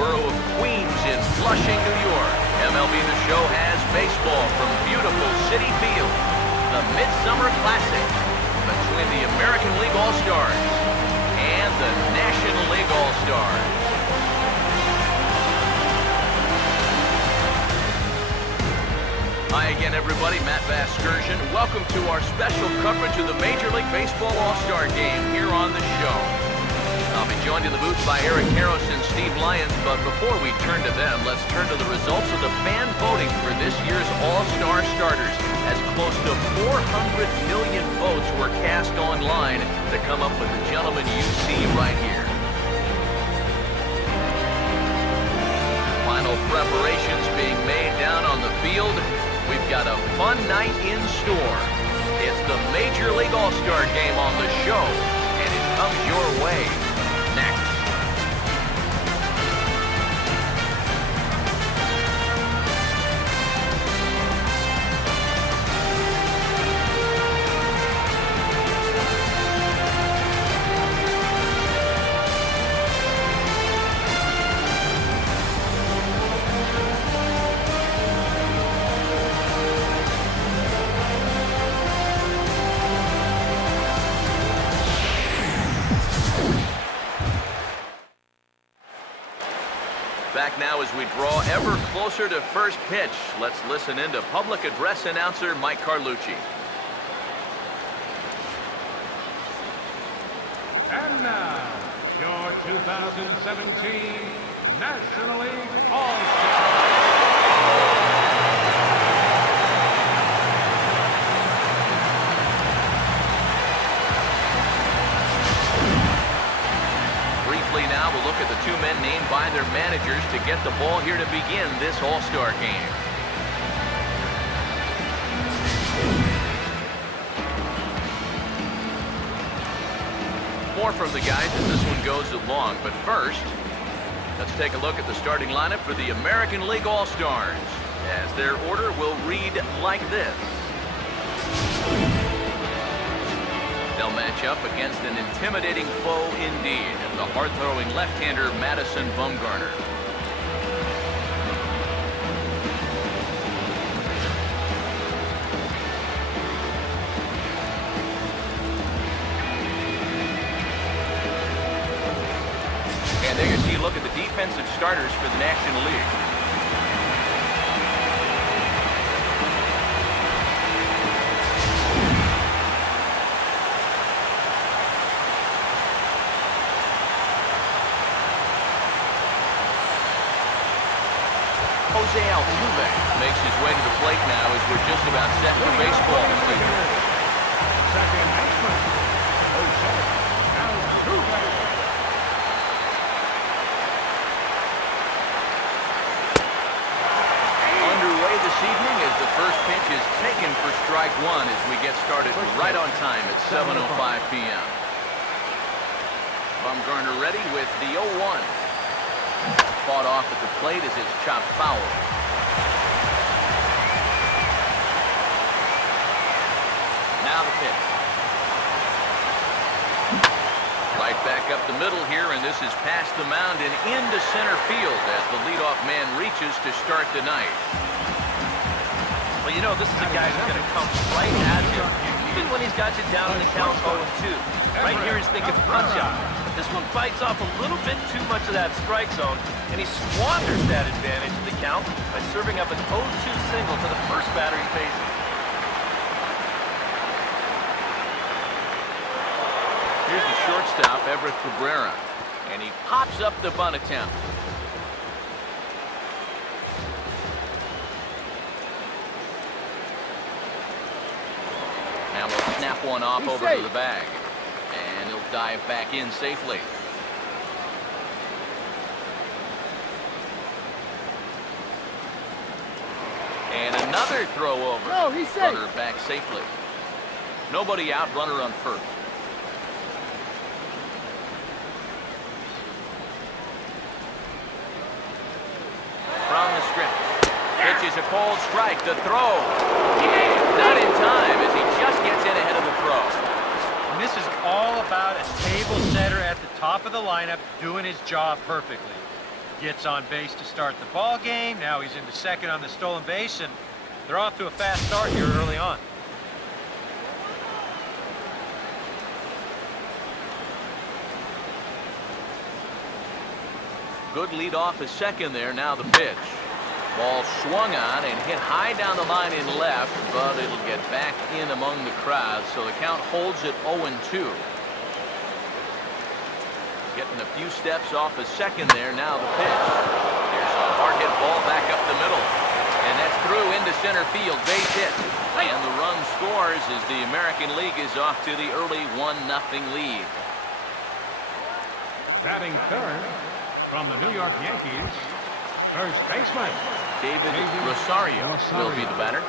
borough of Queens in Flushing, New York. MLB The Show has baseball from beautiful Citi Field. The Midsummer Classic between the American League All-Stars and the National League All-Stars. Hi again, everybody. Matt Vasgersian. Welcome to our special coverage of the Major League Baseball All-Star Game here on the show. I'll be joined in the booth by Eric Harris and Steve Lyons, but before we turn to them, let's turn to the results of the fan voting for this year's All-Star starters, as close to 400 million votes were cast online to come up with the gentleman you see right here. Final preparations being made down on the field. We've got a fun night in store. It's the Major League All-Star Game on the show, and it comes your way next. Back now as we draw ever closer to first pitch. Let's listen in to public address announcer Mike Carlucci. And now, your 2017 National League All-Star. Now we'll look at the two men named by their managers to get the ball here to begin this All-Star Game. More from the guys as this one goes along, but first, let's take a look at the starting lineup for the American League All-Stars, as their order will read like this. They'll match up against an intimidating foe indeed, the hard-throwing left-hander Madison Bumgarner. And there you see a look at the defensive starters for the National League. Jose Altuve makes his way to the plate now as we're just about set for baseball. Second baseman, Jose Altuve. Underway this evening as the first pitch is taken for strike one as we get started right on time at 7:05 p.m. Bumgarner ready with the 0-1. Fought off at the plate as it's chopped foul. Now the pitch. Right back up the middle here, and this is past the mound and into center field as the leadoff man reaches to start the night. Well, you know, this is a guy who's going to come right at you, even when he's got you down in the count 0-2. Right here he's thinking punch out. This one bites off a little bit too much of that strike zone, and he squanders that advantage in the count by serving up an 0-2 single to the first batter he's facing. Here's the shortstop, Everett Cabrera, and he pops up the bunt attempt. Now we'll snap one off over to the bag. And he'll dive back in safely. And another throw over. No, he's safe. Runner back safely. Nobody out, runner on first. From the script. Pitch is a cold strike. The throw. Not in time as he just gets in ahead of the throw. And this is all about a table setter at the top of the lineup doing his job perfectly. gets on base to start the ball game. Now he's into second on the stolen base, and they're off to a fast start here early on. Good lead off is second there. Now the pitch. Ball swung on and hit high down the line in left, but it'll get back in among the crowd, so the count holds at 0-2. Getting a few steps off a second there. Now the pitch. There's a hard hit ball back up the middle, and that's through into center field. Base hit, and the run scores as the American League is off to the early 1-0 lead. Batting third from the New York Yankees, first baseman David Rosario will be the batter.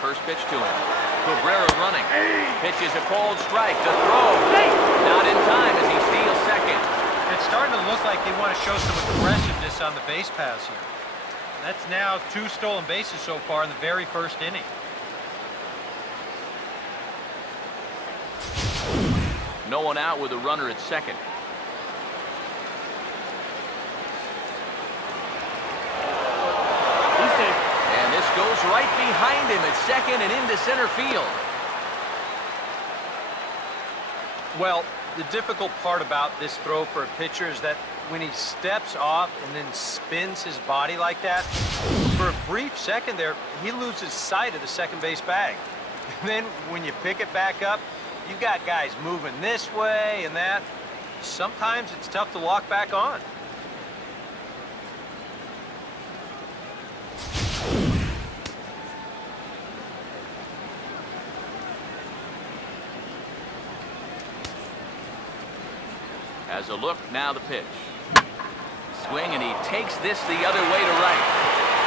First pitch to him. Cabrera running. Pitches a cold strike. The throw. Not in time as he steals second. It's starting to look like they want to show some aggressiveness on the base pass here. That's now 2 stolen bases so far in the very first inning. No one out with a runner at second. And this goes right behind him at second and into center field. Well, the difficult part about this throw for a pitcher is that when he steps off and then spins his body like that, for a brief second there, he loses sight of the second base bag. And then when you pick it back up, you got guys moving this way and that. Sometimes it's tough to lock back on. As a look, now the pitch. Swing, and he takes this the other way to right.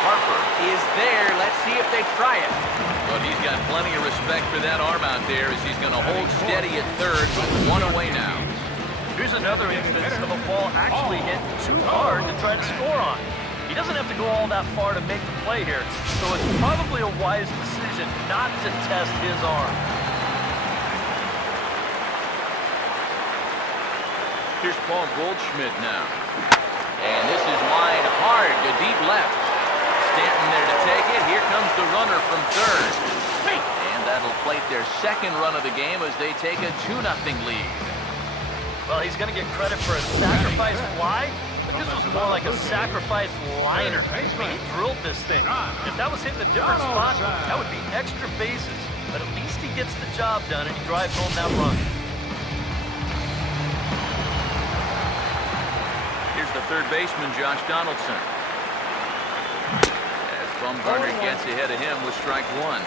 Harper is there. Let's see if they try it. But he's got plenty of respect for that arm out there as he's going to hold steady at third with 1 away now. Here's another instance of a ball actually hit too hard to try to score on. He doesn't have to go all that far to make the play here, so it's probably a wise decision not to test his arm. Here's Paul Goldschmidt now. And this is line hard to deep left. Stanton there to take it. Here comes the runner from third. And that'll plate their second run of the game as they take a 2-0 lead. Well, he's going to get credit for a sacrifice fly, but this was more like a sacrifice liner. I mean, he drilled this thing. If that was hitting a different spot, that would be extra bases. But at least he gets the job done and he drives home that run. Here's the third baseman, Josh Donaldson. As Bumgarner gets ahead of him with strike 1.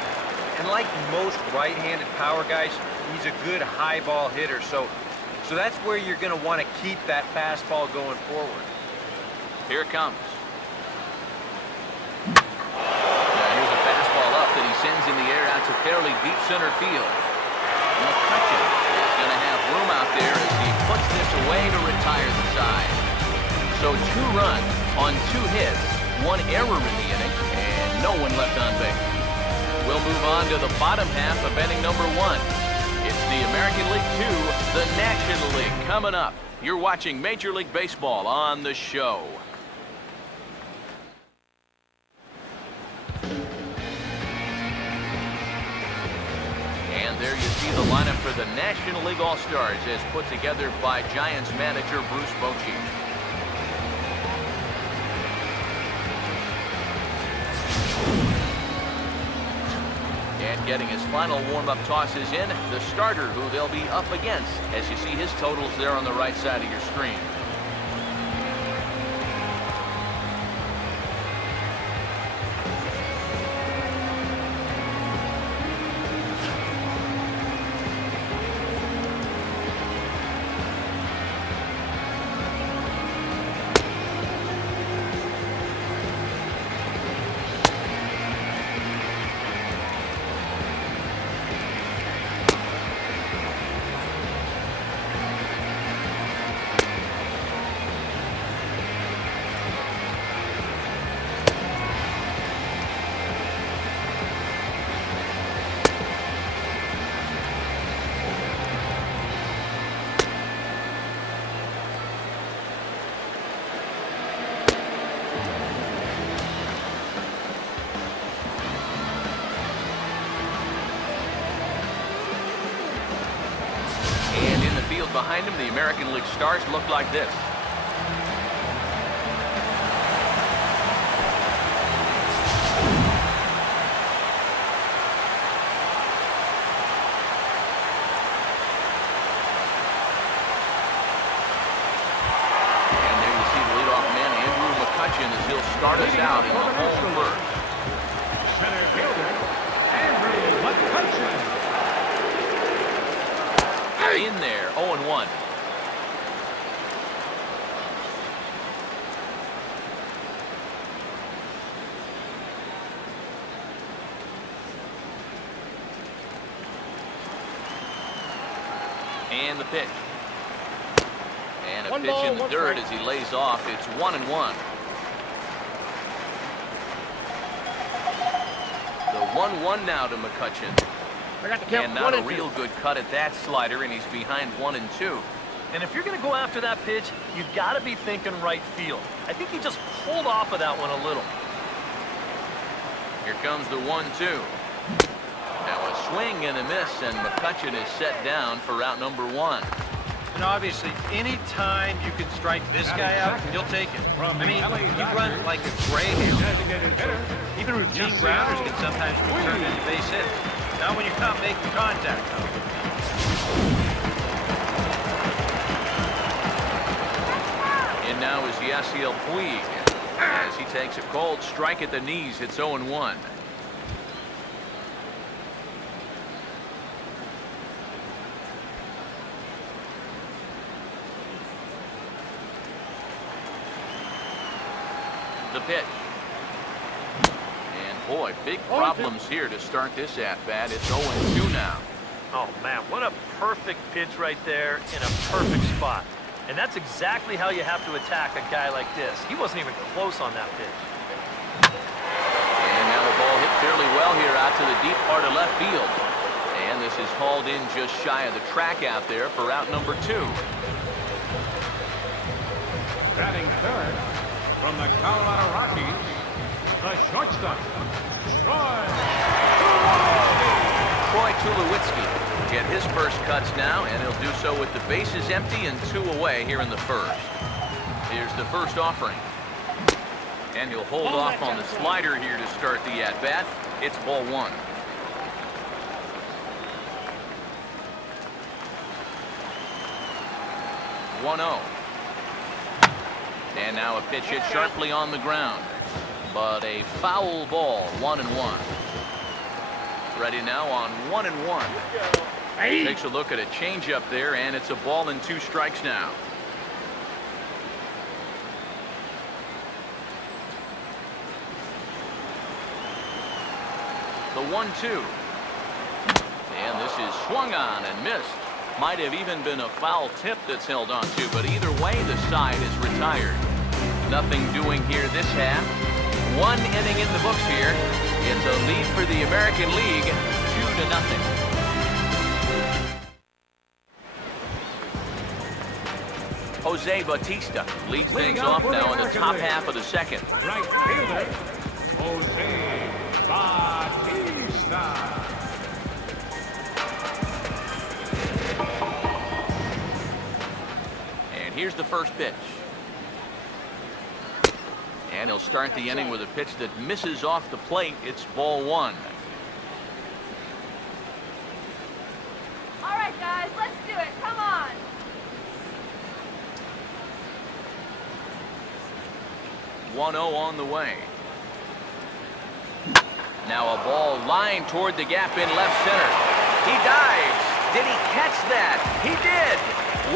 And like most right-handed power guys, he's a good high ball hitter. So that's where you're going to want to keep that fastball going forward. Here it comes. Now here's a fastball up that he sends in the air out to fairly deep center field. McCutcheon is going to have room out there as he puts this away to retire the side. So 2 runs on 2 hits, 1 error in the inning, and no one left on base. We'll move on to the bottom half of inning number 1. It's the American League 2, the National League coming up. You're watching Major League Baseball on the show. And there you see the lineup for the National League All-Stars as put together by Giants manager Bruce Bochy. And getting his final warm-up tosses in, the starter who they'll be up against, as you see his totals there on the right side of your screen. behind him, the American League stars look like this. As he'll start us out in the home first. Center fielder, Andrew McCutchen. In there, 0-1. And the pitch. And a pitch in the dirt as he lays off. It's 1-1. The 1-1 now to McCutchen. And not a real good cut at that slider, and he's behind 1-2. And if you're going to go after that pitch, you've got to be thinking right field. I think he just pulled off of that one a little. Here comes the 1-2. Now a swing and a miss, and McCutchen is set down for out number 1. And obviously, any time you can strike this guy out, you'll take it. I mean, he runs like a greyhound. Even routine grounders can sometimes be turned into base hits. Not when you're not making contact, though. And now is Yasiel Puig. As he takes a cold strike at the knees, it's 0-1. The pitch. And boy, big problems here to start this at-bat. It's 0-2 now. Oh, man, what a perfect pitch right there in a perfect spot. And that's exactly how you have to attack a guy like this. He wasn't even close on that pitch. And now the ball hit fairly well here out to the deep part of left field. And this is hauled in just shy of the track out there for out number 2. Batting third from the Colorado Rockies, the shortstop, Troy Tulowitzki get his first cuts now, and he'll do so with the bases empty and 2 away here in the first. Here's the first offering. And he'll hold off on the slider here to start the at-bat. It's ball 1. And now a pitch hit sharply on the ground. But a foul ball, 1-1. Ready now on 1-1. Takes a look at a changeup there, and it's a ball and 2 strikes now. The 1-2. And this is swung on and missed. Might have even been a foul tip that's held on to, but either way, the side is retired. Nothing doing here this half. 1 inning in the books here. It's a lead for the American League, 2-0. Jose Bautista leads things off now in the top half of the second. Right fielder, Jose Bautista. And here's the first pitch. And he'll start the inning with a pitch that misses off the plate. It's ball 1. All right, guys, let's do it. Come on. On the way. Now a ball lined toward the gap in left center. He dives. Did he catch that? He did.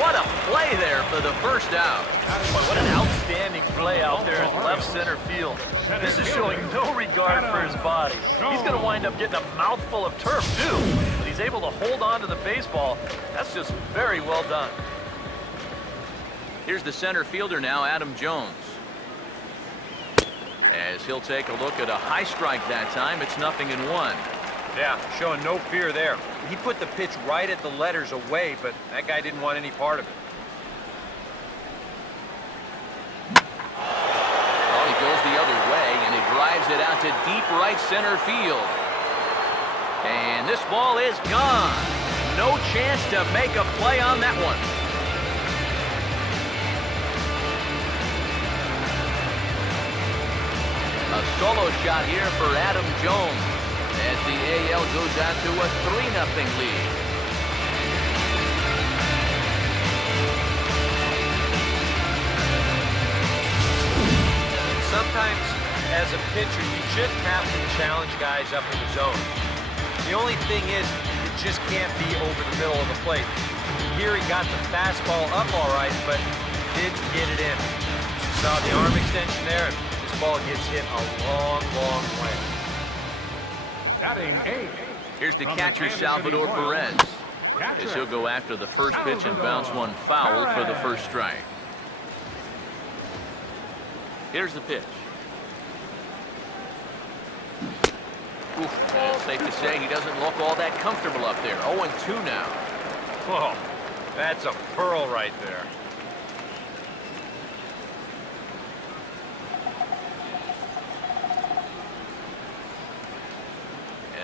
What a play there for the first out. Boy, what an outstanding play out there in left center field. This is showing no regard for his body. He's going to wind up getting a mouthful of turf, too. But he's able to hold on to the baseball. That's just very well done. Here's the center fielder now, Adam Jones. As he'll take a look at a high strike that time, it's 0-1. Yeah, showing no fear there. He put the pitch right at the letters away, but that guy didn't want any part of it. Well, he goes the other way, and he drives it out to deep right center field. And this ball is gone. No chance to make a play on that one. A solo shot here for Adam Jones as the AL goes out to a 3-0 lead. Sometimes, as a pitcher, you just have to challenge guys up in the zone. The only thing is, it just can't be over the middle of the plate. Here he got the fastball up all right, but didn't get it in. Saw the arm extension there, and this ball gets hit a long, long way. Batting 8. Here's the From catcher, Kansas Salvador City Royals, Perez. catcher, As he'll go after the first pitch and bounce one Salvador foul for the Perez. first strike. Here's the pitch. Oof, and it's safe to say he doesn't look all that comfortable up there. 0-2 now. Whoa, that's a pearl right there.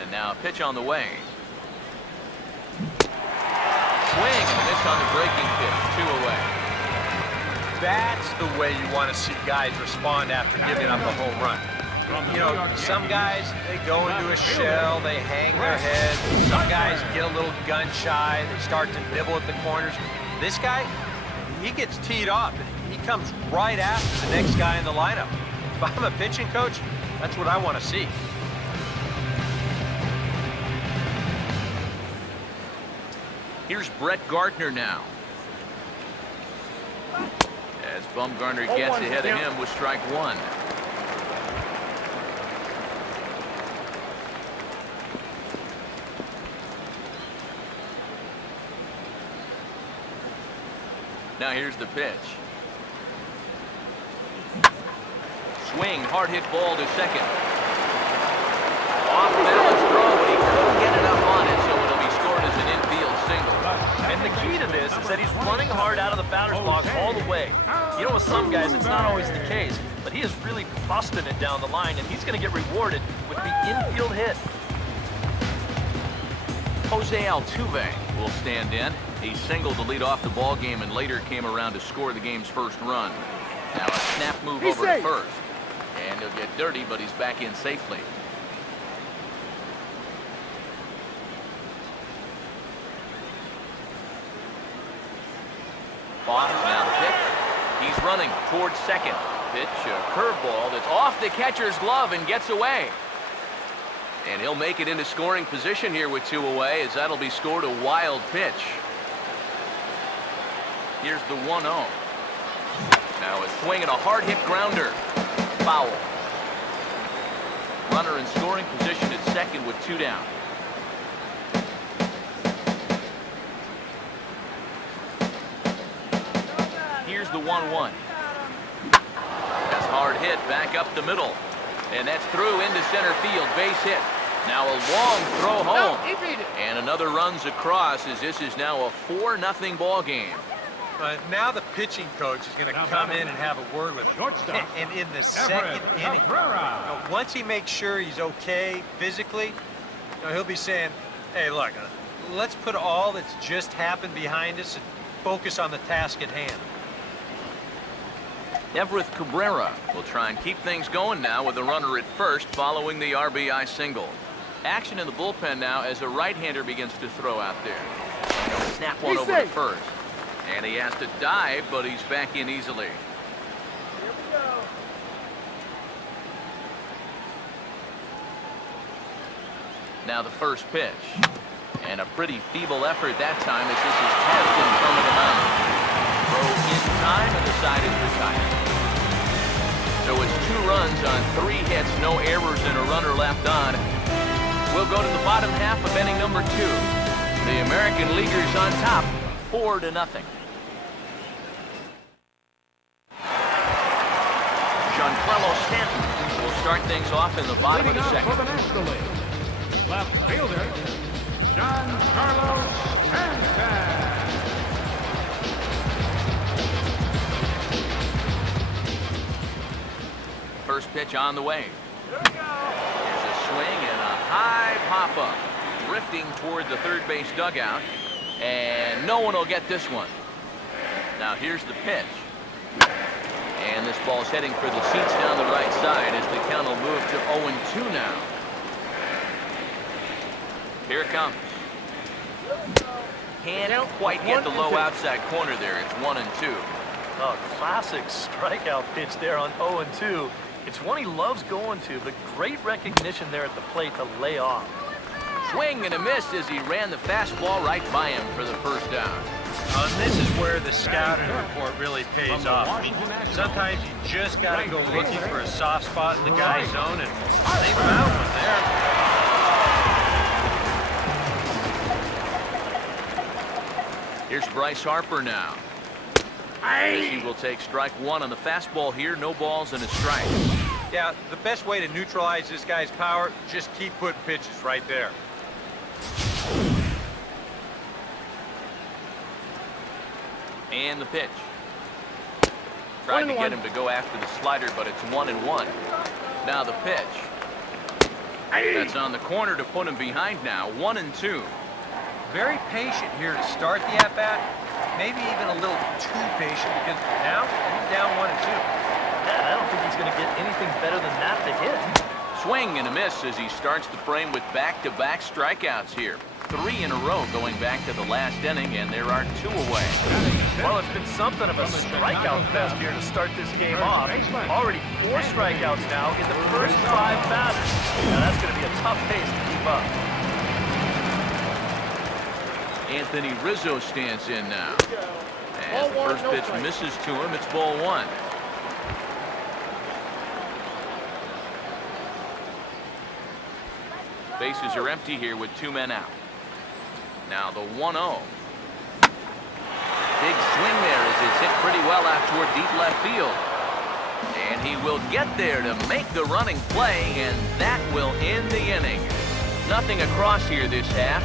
And now a pitch on the way. Swing and a miss on the breaking pitch. 2 away. That's the way you want to see guys respond after giving up a home run. You know, some guys, they go into a shell, they hang their head. Some guys get a little gun shy, they start to nibble at the corners. This guy, he gets teed off. He comes right after the next guy in the lineup. If I'm a pitching coach, that's what I want to see. Here's Brett Gardner now. As Bumgarner gets ahead of him with strike 1. Now here's the pitch. Swing, hard hit ball to second. Off balance throw, but he couldn't get enough on it, so it'll be scored as an infield single. And the key to this is that he's running hard out of the batter's box all the way. You know, with some guys, it's not always the case, but he is really busting it down the line, and he's going to get rewarded with the infield hit. Jose Altuve will stand in. He singled to lead off the ball game and later came around to score the game's first run. Now a snap move over to first. And he'll get dirty, but he's back in safely. Off, now the pitch. He's running towards second. Pitch, a curveball that's off the catcher's glove and gets away. And he'll make it into scoring position here with 2 away, as that'll be scored a wild pitch. Here's the 1-0. Now a swing and a hard hit grounder. Foul. Runner in scoring position at second with 2 down. Here's the 1-1. That's hard hit back up the middle. And that's through into center field. Base hit. Now a long throw home. And another runs across, as this is now a 4-0 ball game. Now the pitching coach is going to come in and have a word with him. Shortstop, And in the second inning, once he makes sure he's okay physically, he'll be saying, hey, look, let's put all that's just happened behind us and focus on the task at hand. Everett Cabrera will try and keep things going now with a runner at first following the RBI single. Action in the bullpen now as a right-hander begins to throw out there. He'll snap one over to first. And he has to dive, but he's back in easily. Here we go. Now the first pitch. And a pretty feeble effort that time as this is tapped in front of the mound. Throw in time and the side is retired. So it's 2 runs on 3 hits, no errors and a runner left on. We'll go to the bottom half of inning number 2. The American Leaguers on top, 4-0. Giancarlo Stanton will start things off in the bottom of the second. For the National League, left fielder, Giancarlo Stanton. First pitch on the way. Here's a swing and a high pop-up. Drifting toward the third base dugout. And no one will get this one. Now here's the pitch. And this ball's heading for the seats down the right side as the count will move to 0-2 now. Here it comes. Can't quite get the low outside corner there. It's 1-2. Oh, classic strikeout pitch there on 0-2. It's one he loves going to, but great recognition there at the plate to lay off. Swing and a miss as he ran the fastball right by him for the first down. And this is where the scouting report really pays off. I mean, sometimes you just got to go looking for a soft spot in the guy's zone, and they found one there. Here's Bryce Harper now. As he will take strike one on the fastball here. No balls and a strike. Yeah, the best way to neutralize this guy's power, just keep putting pitches right there. And the pitch. Tried to get him to go after the slider, but it's 1-1. Now the pitch. That's on the corner to put him behind now. 1-2. Very patient here to start the at-bat. Maybe even a little too patient because now he's down 1-2. Yeah, I don't think he's going to get anything better than that to hit. Swing and a miss as he starts the frame with back-to-back strikeouts here. 3 in a row going back to the last inning, and there are 2 away. Well, it's been something of a strikeout fest here to start this game off. Already 4 strikeouts now in the first 5 batters. Now that's going to be a tough pace to keep up. Anthony Rizzo stands in now. As the first pitch misses to him, it's ball 1. Bases are empty here with 2 men out. Now the 1-0. Big swing there as it's hit pretty well out toward deep left field. And he will get there to make the running play, and that will end the inning. Nothing across here this half.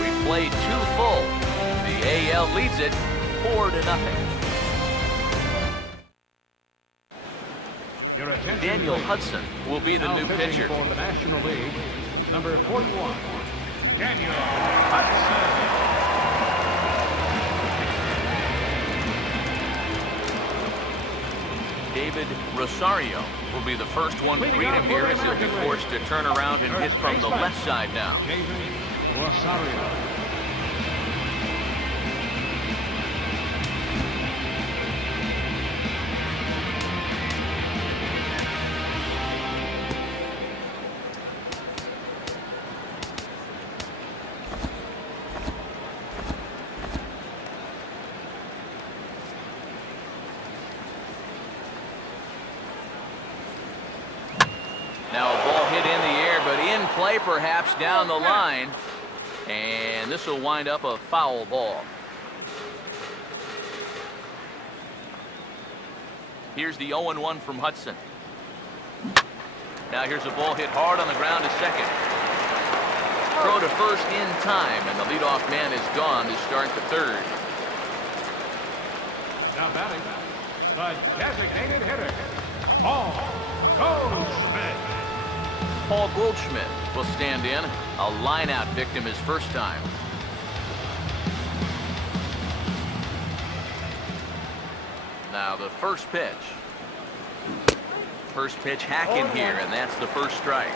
We played 2 full. The AL leads it 4-0. Your attention, Daniel please. Hudson will be the Now new pitching pitcher. for the National League, number 41, Daniel Hudson. David Rosario will be the first one to greet him here as he'll be forced to turn around and hit from the left side now. David Rosario. Now a ball hit in the air, but in play perhaps down the line. And this will wind up a foul ball. Here's the 0-1 from Hudson. Now here's a ball hit hard on the ground to second. Throw to first in time, and the leadoff man is gone to start the third. Now batting, the designated hitter, Paul Goldschmidt. Paul Goldschmidt will stand in. A line-out victim his first time. Now the first pitch. First pitch hacking here, and that's the first strike.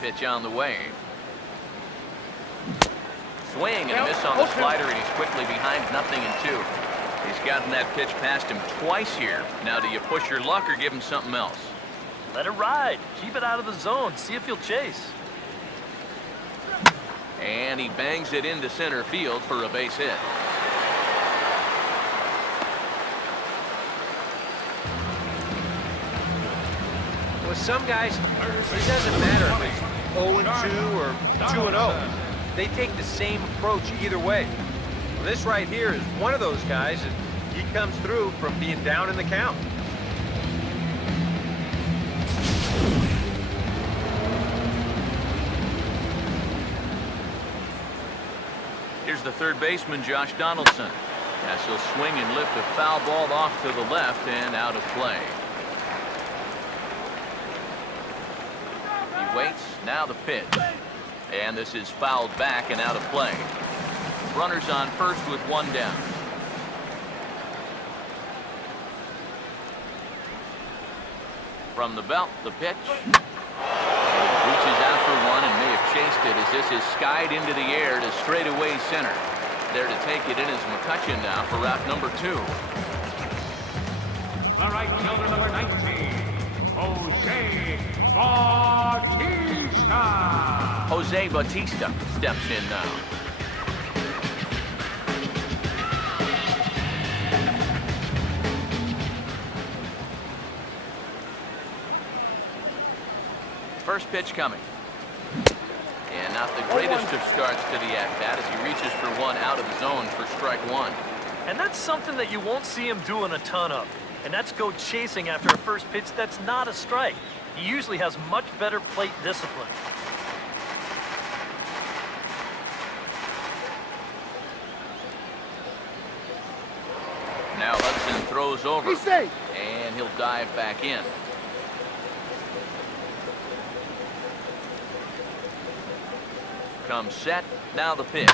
Pitch on the way. Swing and a miss on the slider, and he's quickly behind 0-2. He's gotten that pitch past him twice here. Now do you push your luck or give him something else? Let it ride. Keep it out of the zone. See if he'll chase. And he bangs it into center field for a base hit. With some guys, it doesn't matter if it's 0-2 or 2-0. They take the same approach either way. Well, this right here is one of those guys, and he comes through from being down in the count. Here's the third baseman, Josh Donaldson, as he'll swing and lift a foul ball off to the left and out of play. waits. Now the pitch. And this is fouled back and out of play. Runners on first with one down. From the belt, the pitch. Reaches out for one and may have chased it as this is skied into the air to straightaway center. There to take it in is McCutcheon now for route number 2. The right fielder, number 19, Jose Bautista. Jose Bautista steps in now. First pitch coming. And not the greatest of starts to the at-bat as he reaches for one out of the zone for strike 1. And that's something that you won't see him doing a ton of. And that's go chasing after a first pitch that's not a strike. He usually has much better plate discipline. Now Hudson throws over. And he'll dive back in. Comes set. Now the pitch.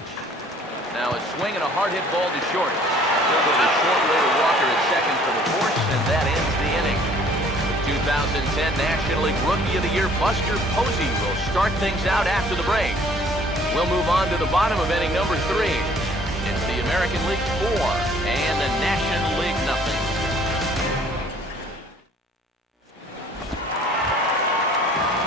Now a swing and a hard hit ball to short. He'll go to short way to Walker at second for the force, and that ends the inning. The 2010 National League Rookie of the Year, Buster Posey, will start things out after the break. We'll move on to the bottom of inning number 3. It's the American League 4 and the National League nothing.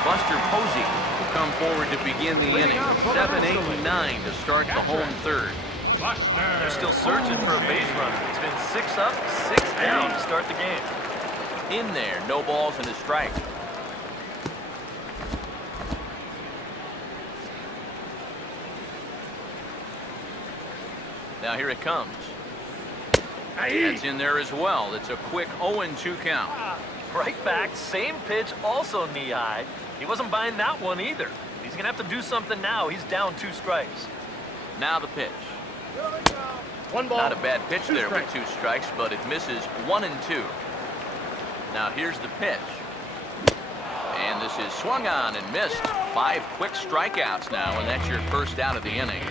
Buster Posey will come forward to begin the inning. 7, 8, and 9 to start the home third. They're still searching for a base runner. It's been 6 up, 6 down to start the game. In there, no balls and a strike. Now here it comes. That's in there as well. It's a quick 0-2 count. Right back, same pitch, also knee high. He wasn't buying that one either. He's going to have to do something now. He's down 2 strikes. Now the pitch. One ball. Not a bad pitch there with 2 strikes, but it misses 1 and 2. Now here's the pitch. And this is swung on and missed. 5 quick strikeouts now, and that's your first out of the inning.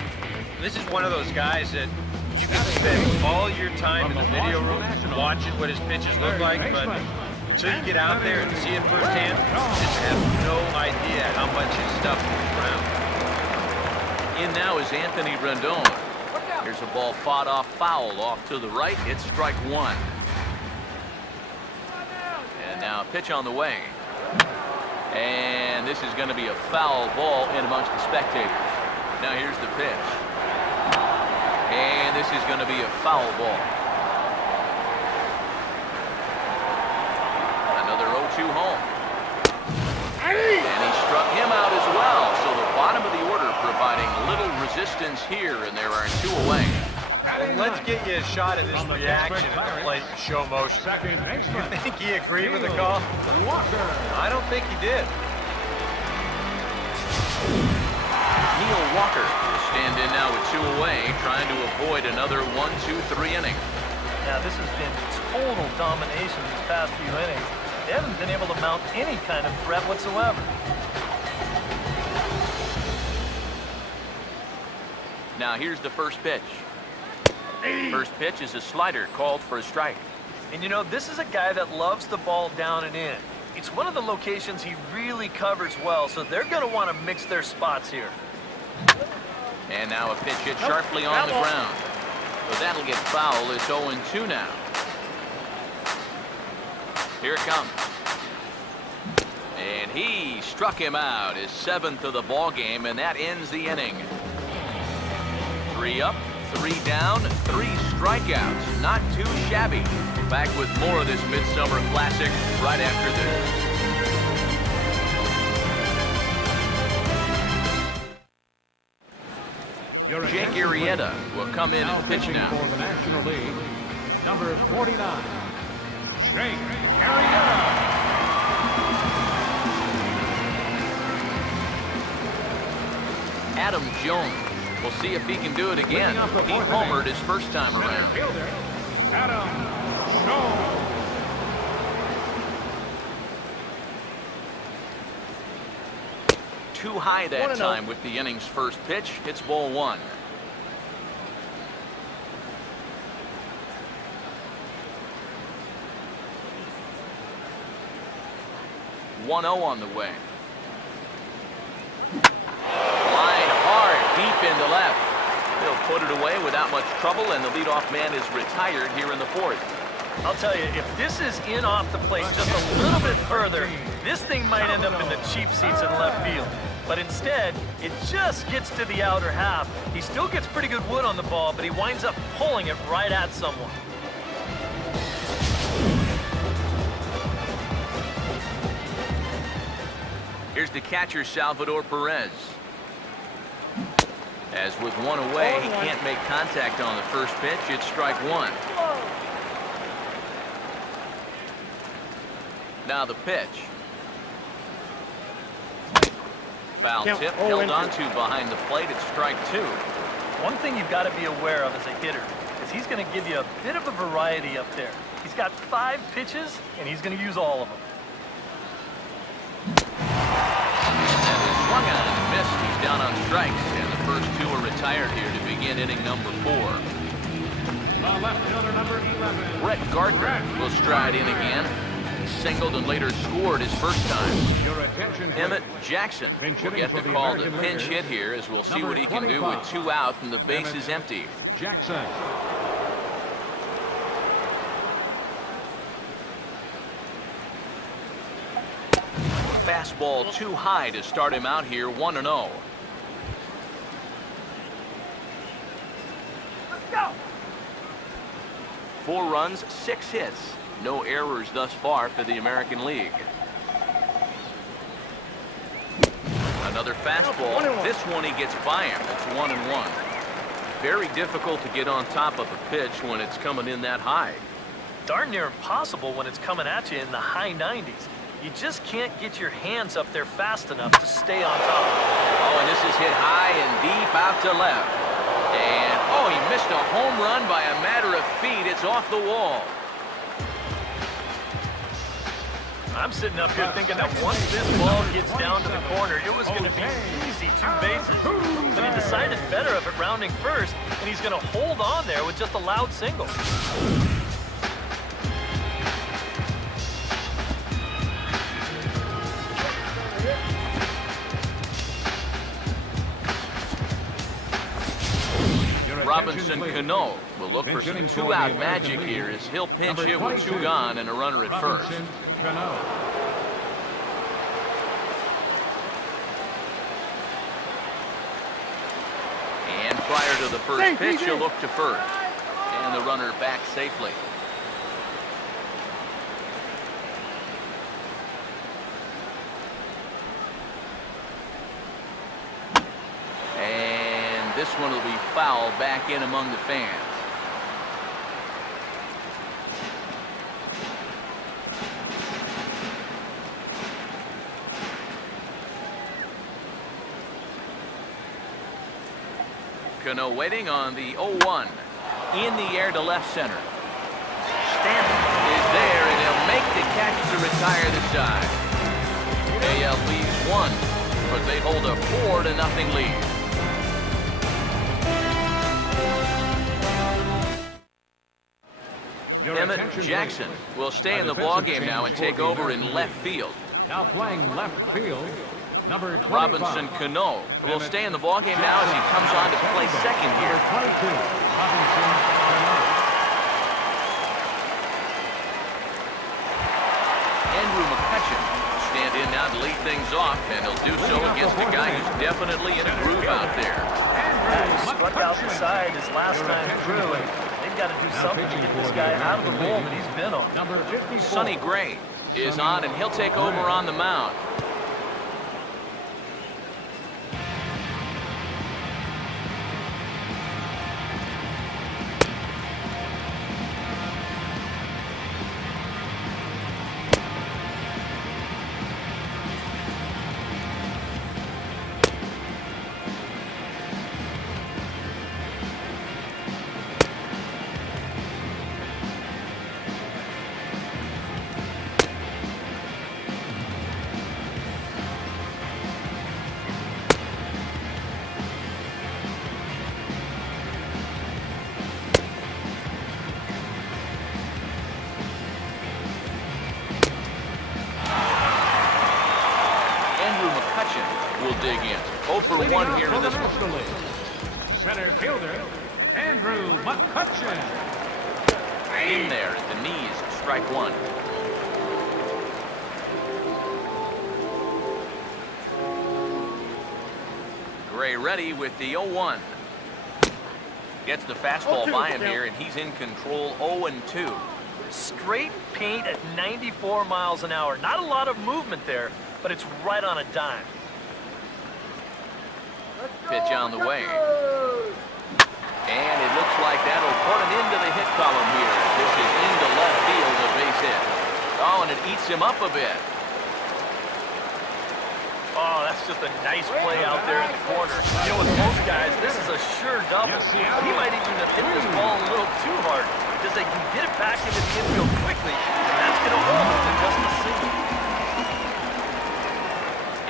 This is one of those guys that you can spend all your time in the video room watching what his pitches look like, but until you get out there and see it firsthand, you just have no idea how much his stuff moves around. In now is Anthony Rendon. Here's a ball fought off foul off to the right. It's strike 1. And now a pitch on the way. And this is going to be a foul ball in amongst the spectators. Now here's the pitch. And this is going to be a foul ball. Another 0-2 home. And he struck him out as well. So the bottom of the order providing little resistance here, and there are 2 away. And let's get you a shot of this reaction at the plate in slow motion. You think he agreed with the call? I don't think he did. Neil Walker will stand in now with 2 away, trying to avoid another 1-2-3 inning. Now, this has been total domination these past few innings. They haven't been able to mount any kind of threat whatsoever. Now here's the first pitch. First pitch is a slider called for a strike. And you know, this is a guy that loves the ball down and in. It's one of the locations he really covers well, so they're going to want to mix their spots here. And now a pitch hit sharply on the ground. So that'll get foul. It's 0-2 now. Here it comes. And he struck him out, his 7th of the ball game, and that ends the inning. 3 up, 3 down, 3 strikeouts. Not too shabby. Back with more of this Midsummer Classic right after this. Jake Arrieta will come in and pitch now. For the National League, number 49, Jake Arrieta. Adam Jones. We'll see if he can do it again. He homered his first time around. Fielder, Adam Jones. too high that time with the inning's first pitch. It's ball one. 1-0 on the way. Line hard, deep into left. He'll put it away without much trouble, and the leadoff man is retired here in the fourth. I'll tell you, if this is in off the plate just a little bit further, this thing might end up in the cheap seats in left field. But instead, it just gets to the outer half. He still gets pretty good wood on the ball, but he winds up pulling it right at someone. Here's the catcher, Salvador Perez. As with one away, he can't make contact on the first pitch. It's strike one. Now the pitch. Foul tip held onto behind the plate. It's strike two. One thing you've got to be aware of as a hitter is he's going to give you a bit of a variety up there. He's got 5 pitches, and he's going to use all of them. And is swung on and missed. He's down on strikes, and the first 2 are retired here to begin inning number 4. The left fielder, number 11. Brett Gardner will stride in again. Singled and later scored his first time. Your attention, Emmett Jackson will get the call to pinch hit here, as we'll see what he can do with 2 out and the base is empty. Jackson. Fastball too high to start him out here, 1-0. Let's go. 4 runs, 6 hits. No errors thus far for the American League. Another fastball. This one he gets by him. It's 1-1. Very difficult to get on top of a pitch when it's coming in that high. Darn near impossible when it's coming at you in the high 90s. You just can't get your hands up there fast enough to stay on top. Oh, and this is hit high and deep out to left. And, oh, he missed a home run by a matter of feet. It's off the wall. I'm sitting up here thinking that once this ball gets down to the corner, it was going to be easy 2 bases. But he decided better of it rounding first, and he's going to hold on there with just a loud single. Robinson Cano will look for some 2-out magic here as he'll pinch hit with 2 gone and a runner at first. And prior to the first pitch, he'll look to first. And the runner back safely. This one will be foul back in among the fans. Cano waiting on the 0-1. In the air to left center. Stanton is there, and he'll make the catch to retire the side. AL leads 1, but they hold a 4-0 lead. Emmett Jackson will stay in the ballgame now and take over in left field. Now playing left field, number 25. Robinson Cano will stay in the ballgame now as he comes on to play second here. Number 22, Robinson Cano. Andrew McCutcheon will stand in now to lead things off, and he'll do so against a guy who's definitely in a groove out there. He struck out the side his last time through, and they've got to do something to get this guy out of the role that he's been on. Number 54. Sonny Gray is on, and he'll take over on the mound. 0 for 1 here in this one. Center fielder, Andrew McCutcheon. In there at the knees, strike one. Gray ready with the 0-1. Gets the fastball by him here, and he's in control 0-2. Straight paint at 94 miles an hour. Not a lot of movement there, but it's right on a dime. Pitch on the way. And it looks like that'll put him into the hit column here. This is into left field, a base hit. Oh, and it eats him up a bit. Oh, that's just a nice play out there in the corner. You know, with most guys, this is a sure double. He might even have hit this ball a little too hard because they can get it back into the infield quickly, and that's going to hold him to just a single.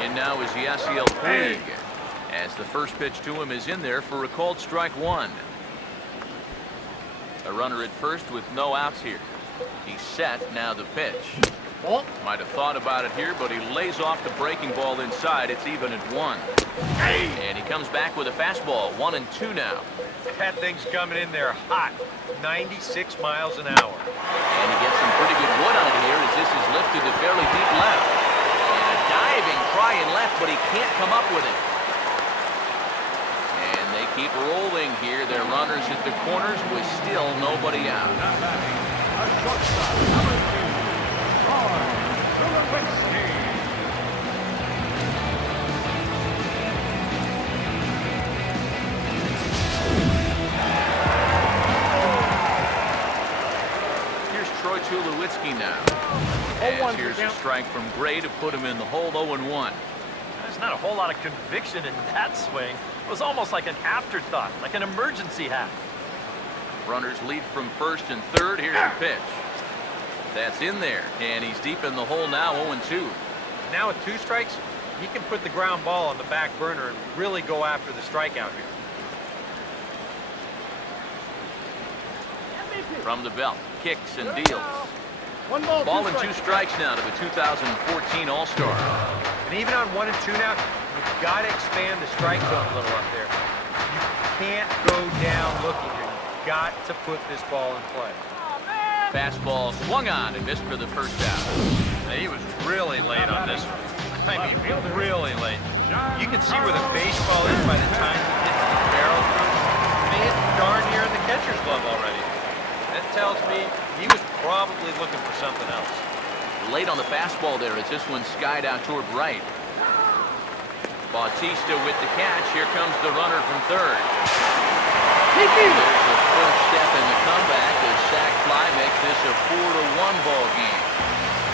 And now is Yasiel Puig, as the first pitch to him is in there for a called strike one. A runner at first with no outs here. He's set, now the pitch. Might have thought about it here, but he lays off the breaking ball inside. It's even at 1. And he comes back with a fastball, 1-2 now. That thing's coming in there hot, 96 miles an hour. And he gets some pretty good wood on it here as this is lifted to fairly deep left. And a diving try in left, but he can't come up with it. And they keep rolling here. Their runners at the corners with still nobody out. Not batting, a shortstop, number 2, Troy Tulowitzki. Here's Troy Tulowitzki now. As here's a strike from Gray to put him in the hole, 0-1. There's not a whole lot of conviction in that swing. It was almost like an afterthought, like an emergency hack. Runners lead from first and third. Here's the pitch. That's in there, and he's deep in the hole now, 0-2. Now with 2 strikes, he can put the ground ball on the back burner and really go after the strikeout here. From the belt, kicks and deals. Ball and 2 strikes now to the 2014 All-Star. And even on 1 and 2 now, you've got to expand the strike zone a little up there. You can't go down looking here. You've got to put this ball in play. Fastball swung on and missed for the first out. Now, he was really late on this one. I mean, really late. You can see where the baseball is by the time he hits the barrel through. I mean, it's darn near in the catcher's glove already. That tells me he was probably looking for something else. Late on the fastball there as this one skied out toward right. Bautista with the catch. Here comes the runner from third. There's the first step in the comeback. The sac fly makes this a 4-1 ball game.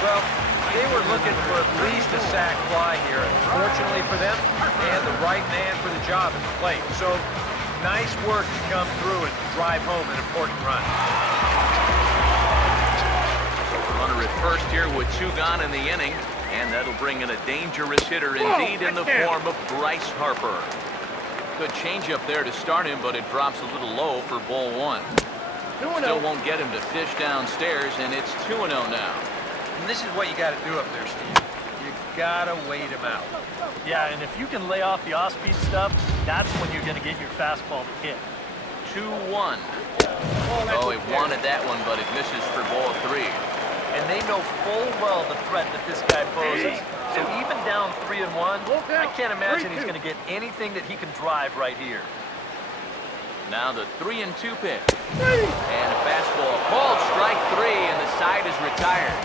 Well, they were looking for at least a sac fly here. Unfortunately for them, they had the right man for the job at the plate. So, nice work to come through and drive home an important run. Runner at first here with 2 gone in the inning, and that'll bring in a dangerous hitter indeed in the form of Bryce Harper. Good changeup there to start him, but it drops a little low for ball 1. Still won't get him to fish downstairs, and it's 2-0 now. And this is what you got to do up there, Steve. You got to wait him out. Yeah, and if you can lay off the off-speed stuff, that's when you're going to get your fastball to hit. 2-1. Oh, he wanted that one, but it misses for ball 3. And they know full well the threat that this guy poses. So even down 3-1, I can't imagine he's going to get anything that he can drive right here. Now the 3-2 pitch. And a fastball called strike 3, and the side is retired.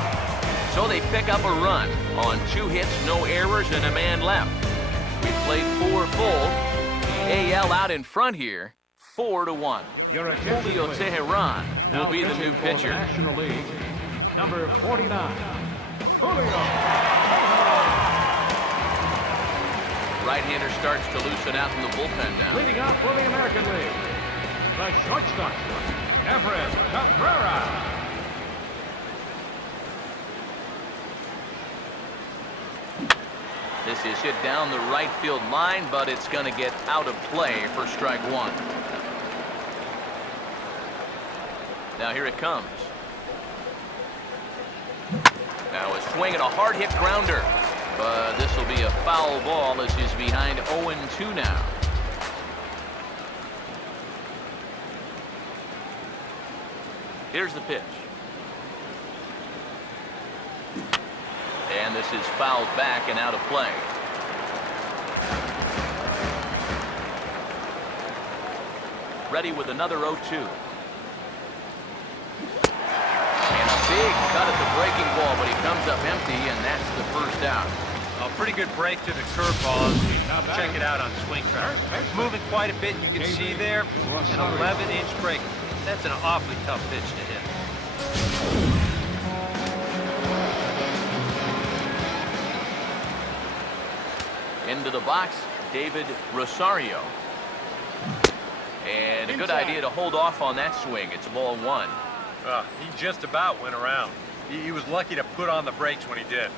So they pick up a run on 2 hits, no errors, and a man left. We played 4 full. The AL out in front here, 4-1. Julio Teheran will be the new pitcher. National League, number 49, Julio. Right-hander starts to loosen out in the bullpen now. Leading off for the American League, the shortstop, Everett Cabrera. This is hit down the right field line, but it's going to get out of play for strike 1. Now here it comes. Now a swing and a hard hit grounder. But this will be a foul ball as he's behind 0-2 now. Here's the pitch. And this is fouled back and out of play. Ready with another 0-2. And a big cut at the breaking ball, but he comes up empty, and that's the first out. A pretty good break to the curveball. Check it out on swing track. Moving quite a bit. You can see there an 11-inch break. That's an awfully tough pitch to hit. Into the box, David Rosario. And a good idea to hold off on that swing. It's ball 1. He just about went around. He was lucky to put on the brakes when he did.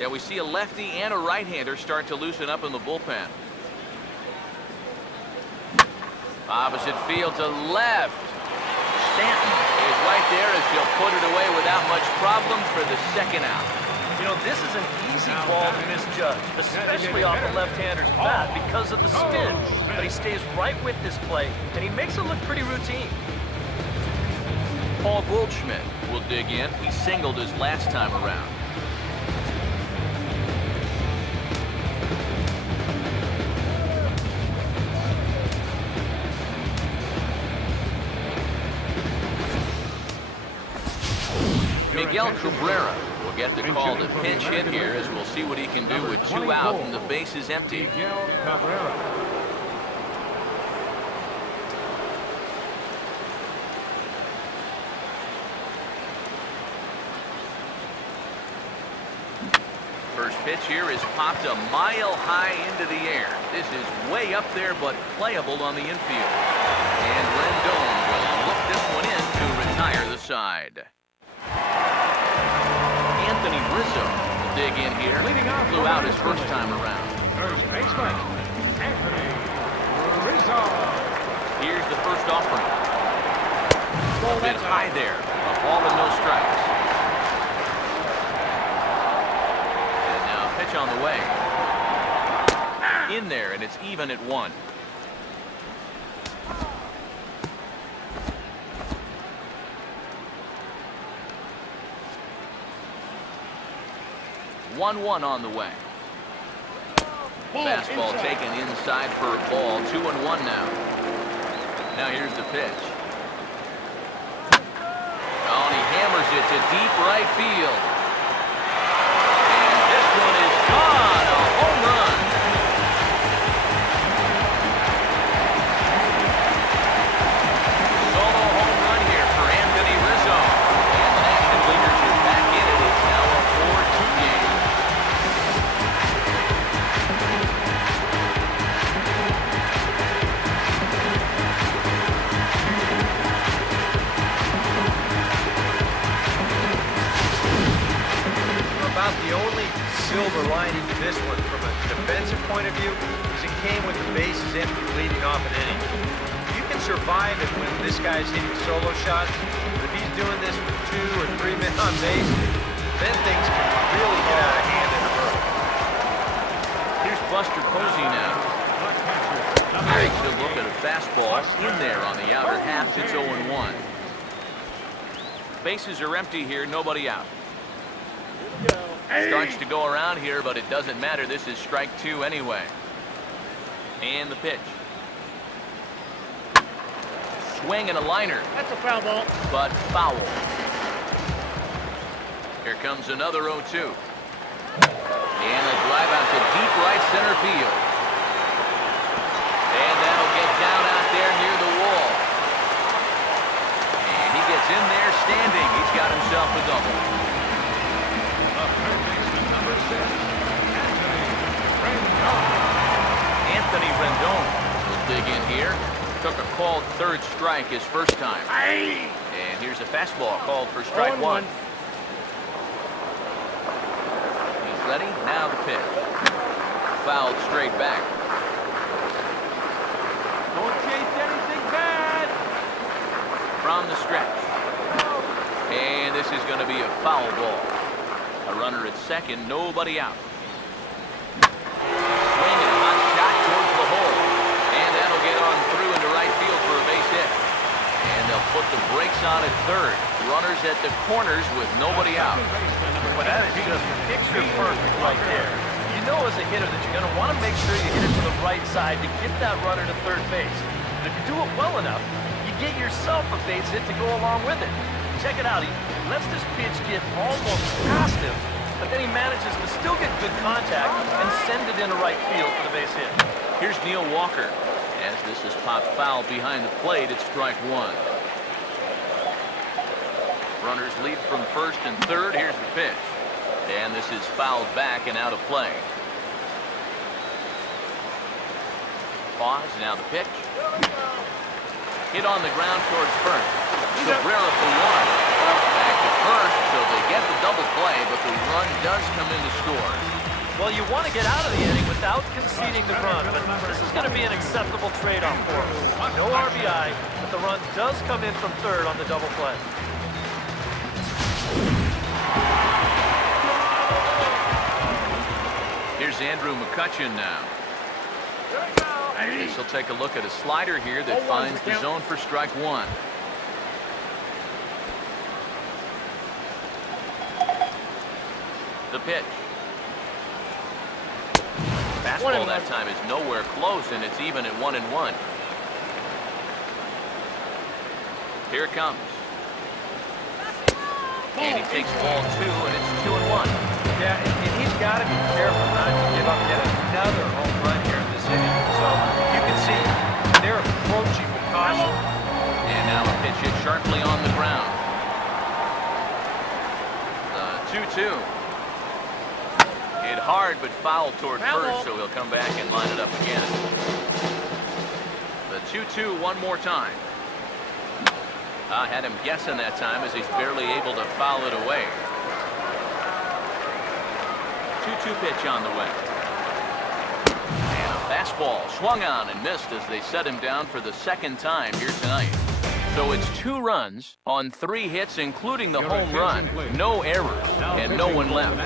Yeah, we see a lefty and a right-hander start to loosen up in the bullpen. Opposite field to left. Stanton is right there as he'll put it away without much problem for the second out. You know, this is an easy ball to misjudge, especially off the left-hander's bat because of the spin. But he stays right with this play, and he makes it look pretty routine. Paul Goldschmidt will dig in. He singled his last time around. Miguel Cabrera will get the call to pinch hit here, as we'll see what he can do with 2 out and the base is empty. Miguel Cabrera. First pitch here is popped a mile high into the air. This is way up there, but playable on the infield. And Rendon will look this one in to retire the side. Anthony Rizzo will dig in here. Flew out his first time around. First baseman, Anthony Rizzo. Here's the first offering. A bit high there. A ball and no strikes. And now a pitch on the way. In there, and it's even at 1. One on the way. Fastball taken inside for a ball. 2-1 now. Now here's the pitch. Oh, and he hammers it to deep right field. And this one is gone. A home run. Solo home run here for Anthony Rizzo. And the National Leaguers are back in it. It's now a 4-2 game. About the only silver lining to this one from a defensive point of view is it came with the bases empty leading off an inning. You can survive it when this guy's hitting solo shots, but if he's doing this with 2 or 3 men on base, then things can really get out of hand in a hurry. Here's Buster Posey now. Takes a look at a fastball in there on the outer half. It's 0-1. Bases are empty here, nobody out. Starts to go around here, but it doesn't matter. This is strike 2 anyway. And the pitch. Swing and a liner. That's a foul ball. But foul. Here comes another 0-2. And a drive out to deep right center field. And that'll get down out there near the wall. And he gets in there standing. He's got himself a double. Anthony Rendon will dig in here. Took a called third strike his first time. And here's a fastball called for strike 1. He's ready. Now the pitch. Fouled straight back. Don't chase anything bad. From the stretch. And this is going to be a foul ball. A runner at second, nobody out. And they'll put the brakes on at third. Runners at the corners with nobody out. Well, that is just picture perfect right there. You know as a hitter that you're going to want to make sure you hit it to the right side to get that runner to third base. But if you do it well enough, you get yourself a base hit to go along with it. Check it out. He lets this pitch get almost past him, but then he manages to still get good contact and send it into right field for the base hit. Here's Neil Walker. As this is popped foul behind the plate, it's strike one. Runners lead from first and third. Here's the pitch. And this is fouled back and out of play. Pause, now the pitch. Hit on the ground towards first. Cabrera for one. Back to first, so they get the double play, but the run does come in to score. Well, you want to get out of the inning without conceding the run, but this is going to be an acceptable trade-off for him. No RBI, but the run does come in from third on the double play. Here's Andrew McCutcheon now. This will take a look at a slider here that finds the zone for strike one. The pitch. Fastball that time is nowhere close, and it's even at 1-1. Here it comes. And he takes ball two, and it's 2-1. Yeah, and he's got to be careful not to give up yet another home run here in this inning. So you can see they're approaching with caution. And now a pitch hit sharply on the ground. The 2-2. Hit hard, but foul toward first, so he'll come back and line it up again. The 2-2 one more time. I had him guessing that time as he's barely able to foul it away. 2-2 pitch on the way. And a fastball swung on and missed as they set him down for the second time here tonight. So it's 2 runs on 3 hits, including the home run. No errors and no one left.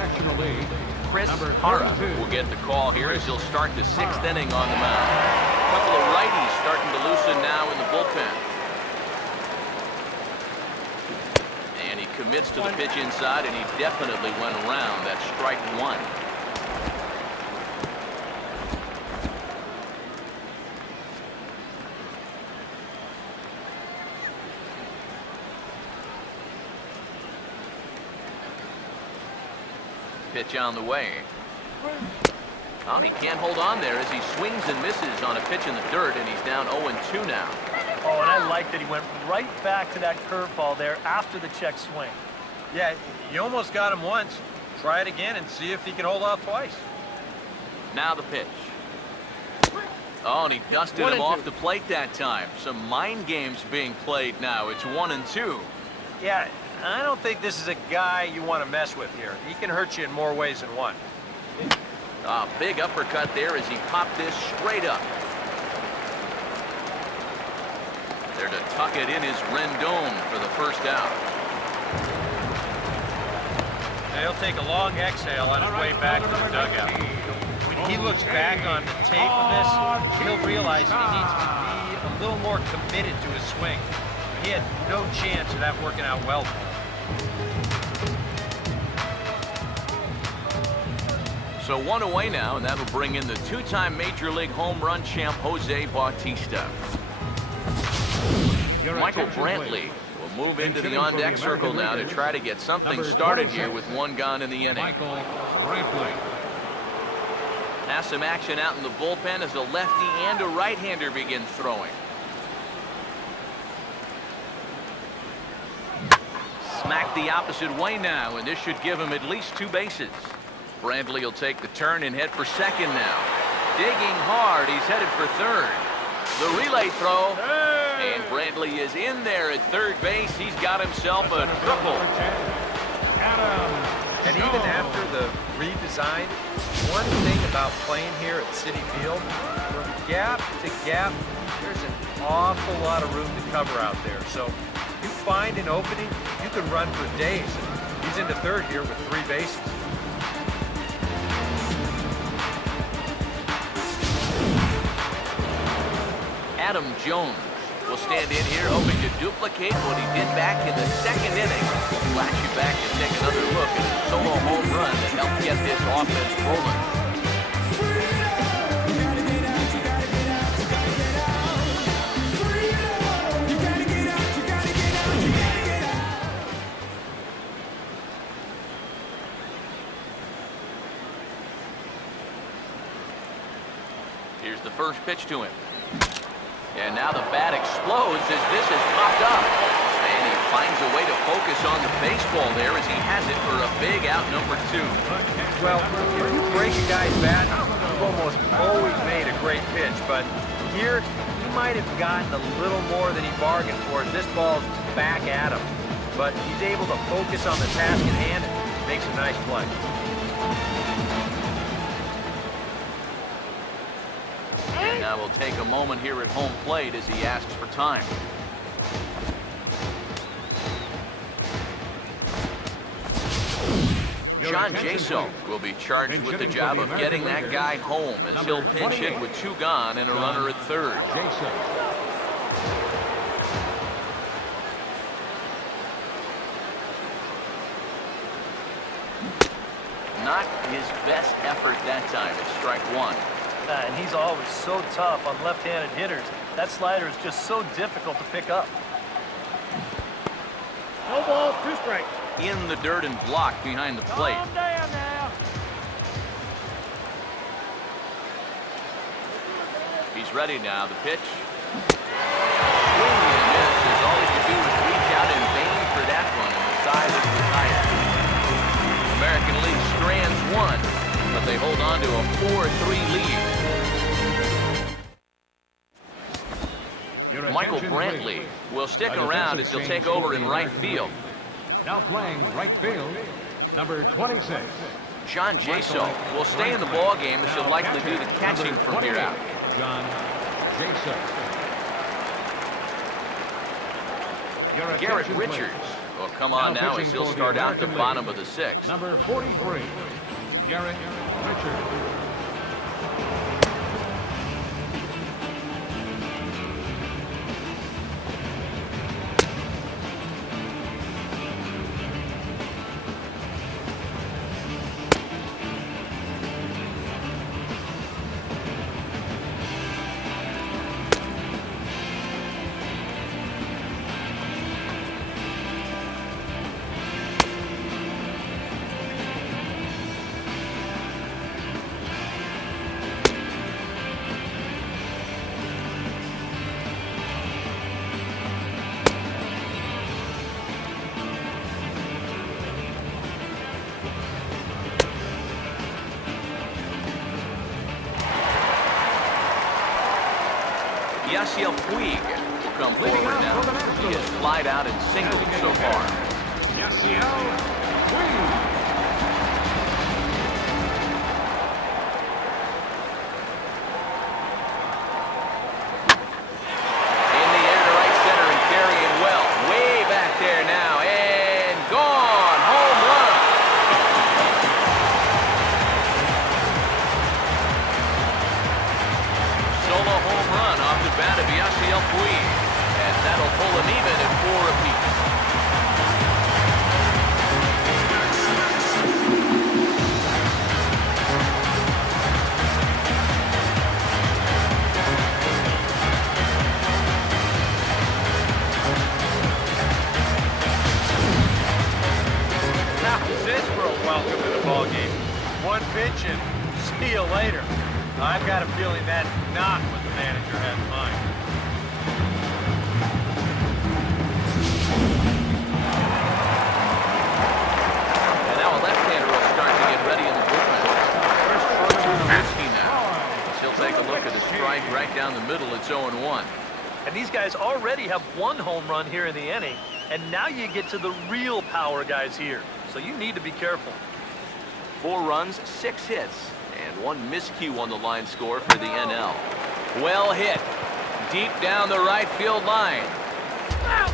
Chris Hara will get the call here as he'll start the 6th inning on the mound. A couple of righties starting to loosen now in the bullpen. And he commits to the pitch inside, and he definitely went around. That's strike one. Pitch on the way. Oh, and he can't hold on there as he swings and misses on a pitch in the dirt, and he's down 0-2 now. Oh, and I like that he went right back to that curveball there after the check swing. Yeah, you almost got him once. Try it again and see if he can hold off twice. Now the pitch. Oh, and he dusted him off the plate that time. Some mind games being played now. It's 1-2. Yeah, I don't think this is a guy you want to mess with here. He can hurt you in more ways than one. A big uppercut there as he popped this straight up. There to tuck it in is Rendon for the first out. He'll take a long exhale on his way back to the dugout. When he looks back on the tape of this, he'll realize he needs to be a little more committed to his swing. He had no chance of that working out well for him. So 1 away now, and that'll bring in the 2-time Major League home run champ Jose Bautista. Michael Brantley will move into the on-deck circle now to try to get something started here with 1 gone in the inning. Michael Brantley. Has some action out in the bullpen as a lefty and a right-hander begin throwing. Smack the opposite way now, and this should give him at least 2 bases. Brantley will take the turn and head for second now. Digging hard, he's headed for third. The relay throw, and Brantley is in there at third base. He's got himself a triple. And even after the redesign, one thing about playing here at Citi Field, from gap to gap, there's an awful lot of room to cover out there. So you find an opening, you can run for days. He's into third here with 3 bases. Adam Jones will stand in here hoping to duplicate what he did back in the second inning. Flash you back and take another look at a solo home run that helped get this offense rolling. Here's the first pitch to him. And now the bat explodes as this has popped up. And he finds a way to focus on the baseball there as he has it for a big out number 2. Well, if you break a guy's bat, you've almost always made a great pitch. But here, he might have gotten a little more than he bargained for as this ball's back at him. But he's able to focus on the task at hand and makes a nice play. And now we'll take a moment here at home plate as he asks for time. John Jaso will be charged with the job of getting that guy home as he'll pinch hit with 2 gone and a runner at third. Not his best effort that time at strike 1. And he's always so tough on left-handed hitters. That slider is just so difficult to pick up. No balls, 2 strikes. In the dirt and blocked behind the plate. Calm down now. He's ready now. The pitch. Swing and a miss as all he can do is reach out in vain for that one, and the side is retired. American League strands 1, but they hold on to a 4-3 lead. Michael Brantley will stick around as he'll take over in right field. Now playing right field, number 26. John Jaso will stay in the ball game as he'll likely do the catching from here out. John Jaso. Garrett Richards will come on now as he'll start out the bottom of the 6th. Number 43, Garrett Richards. Yasiel Puig will come forward now. He has flied out and singled so far. Yasiel Puig. In the air to right center and carrying well. Way back there now. And gone. Home run. Solo home run off the bat of Yasiel Puig. And that'll pull him even at 4 apiece. Now this for a welcome to the ball game. 1 pitch and see you later. I've got a feeling that's not what the manager has in mind. And now a left-hander will start to get ready in the bullpen. First throw to Nowitzki now. He'll take a look at the strike right down the middle. It's 0-1. And these guys already have 1 home run here in the inning. And now you get to the real power guys here. So you need to be careful. 4 runs, 6 hits, and 1 miscue on the line score for the NL. Well hit. Deep down the right field line.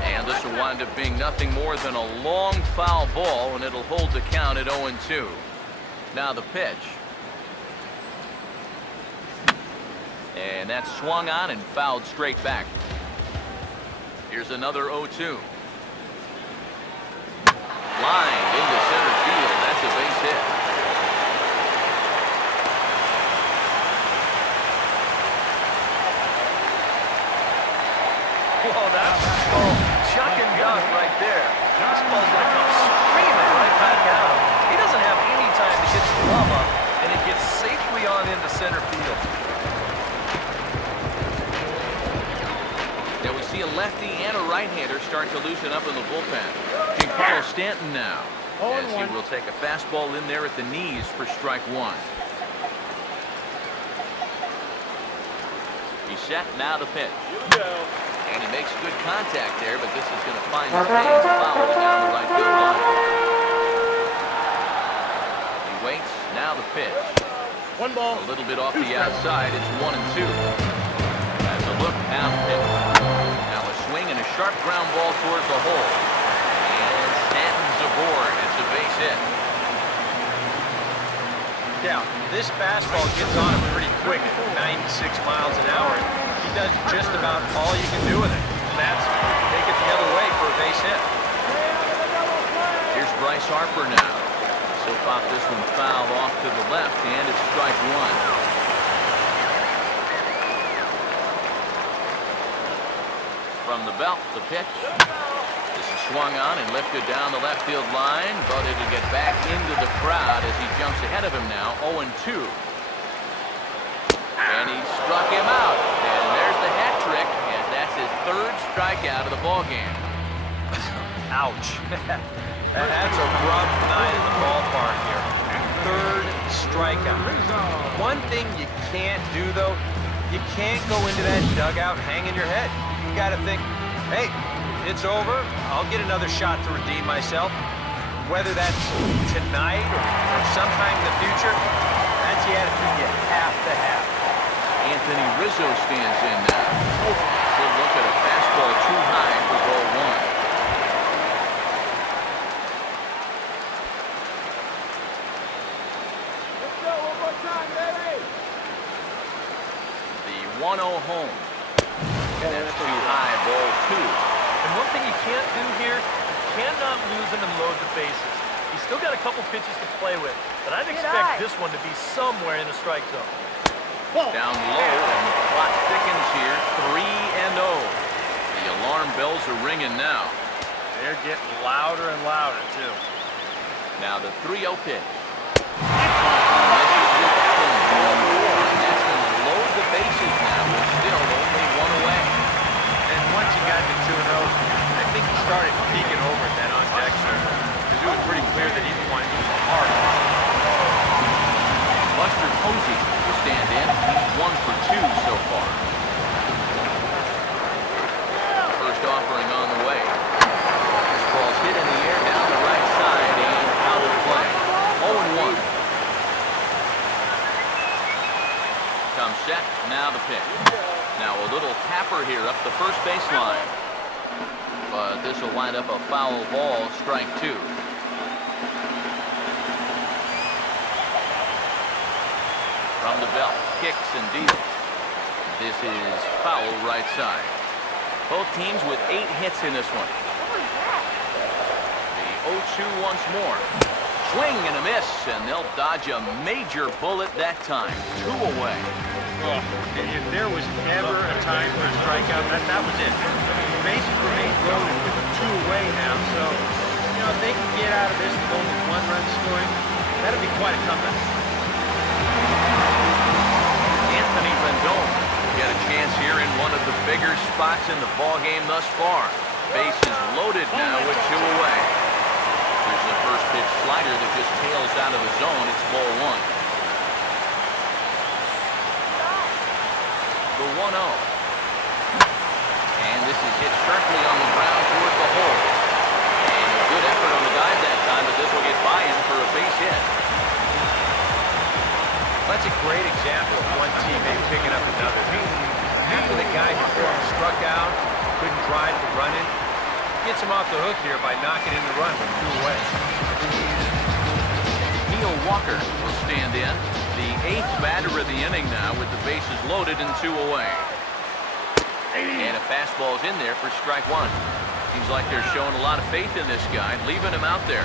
And this will wind up being nothing more than a long foul ball, and it'll hold the count at 0-2. Now the pitch. And that's swung on and fouled straight back. Here's another 0-2. Line into center field. That's a base hit. Whoa, that's chuck and dunk right there. This ball's going to come screaming right back out. He doesn't have any time to get the glove up, and it gets safely on into center field. Now we see a lefty and a right-hander start to loosen up in the bullpen. Giancarlo Stanton now, as he will take a fastball in there at the knees for strike one. He's set, now the pitch. And he makes good contact there, but this is going to find his hands foul down the right field line. He waits, now the pitch. 1 ball. A little bit off the outside, it's 1-2. As a look, now the pitch. Now a swing and a sharp ground ball towards the hole. And Stanton's aboard, it's a base hit. Yeah, this fastball gets on him pretty quick at 96 miles an hour. He does just about all you can do with it. That's take it the other way for a base hit. Here's Bryce Harper now. So pop this one foul off to the left, and it's strike one. From the belt, the pitch. This is swung on and lifted down the left field line, but it'll get back into the crowd as he jumps ahead of him now, 0-2. And he struck him out. And there's the hat trick, and that's his third strikeout of the ballgame. Ouch. That's a rough night in the ballpark here. Third strikeout. One thing you can't do, though, you can't go into that dugout hanging your head. You got to think, hey, it's over. I'll get another shot to redeem myself. Whether that's tonight or sometime in the future, that's the attitude you have to have. Anthony Rizzo stands in now. Good look at a fastball too high for ball one. Let's go. 1 more time, baby. The 1-0 home. And that's too high, ball two. And one thing you can't do here, you cannot lose him and load the bases. He's still got a couple pitches to play with, but I'd expect this one to be somewhere in the strike zone. Down low, and the clock thickens here, 3-0. The alarm bells are ringing now. They're getting louder and louder, too. Now the 3-0 pitch. This is with ball four, and that's going to load the bases now with still only one away. And once you got to 2-0, I think he started peeking over at that on-deck circle, because it was pretty clear that he wanted to go hard. Buster Posey will stand in. He's 1 for 2 so far. First offering on the way. This ball's hit in the air down the right side and out of play. 0-1. Comes set. Now the pitch. Now a little tapper here up the first baseline. But this will wind up a foul ball, strike two. From the belt, kicks and deals. This is foul right side. Both teams with 8 hits in this one. The 0-2 once more. Swing and a miss, and they'll dodge a major bullet that time. 2 away. Oh, if there was ever a time for a strikeout, that was it. The bases remain loaded with 2 away now, so, you know, if they can get out of this with only 1 run scoring, that'll be quite a comeback. Anthony Rendon get a chance here in one of the bigger spots in the ballgame thus far. Bases loaded now with 2 away. Here's the first pitch slider that just tails out of the zone. It's ball 1. The 1-0. And this is hit sharply on the ground toward the hole. And a good effort on the dive that time, but this will get by him for a base hit. That's a great example of one teammate picking up another. After the guy before him struck out, couldn't drive the run in, gets him off the hook here by knocking in the run with 2 away. Neil Walker will stand in. The 8th batter of the inning now with the bases loaded and 2 away. And a fastball's in there for strike one. Seems like they're showing a lot of faith in this guy, leaving him out there.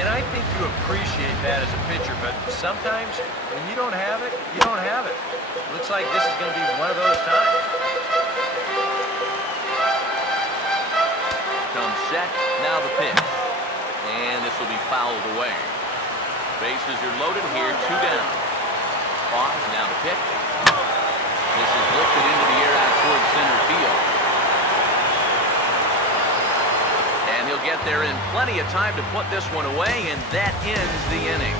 And I think you appreciate that as a pitcher, but sometimes when you don't have it, you don't have it. Looks like this is going to be one of those times. Comes set, now the pitch. And this will be fouled away. Bases are loaded here, 2 down. Pause, now the pitch. This is lifted into the air out towards center field. And he'll get there in plenty of time to put this one away, and that ends the inning.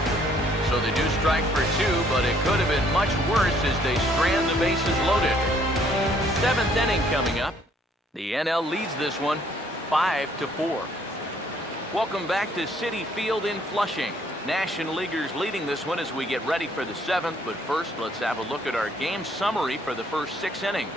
So they do strike for 2, but it could have been much worse as they strand the bases loaded. 7th inning coming up. The NL leads this one 5-4. Welcome back to Citi Field in Flushing. National Leaguers leading this one as we get ready for the 7th, but first let's have a look at our game summary for the first 6 innings.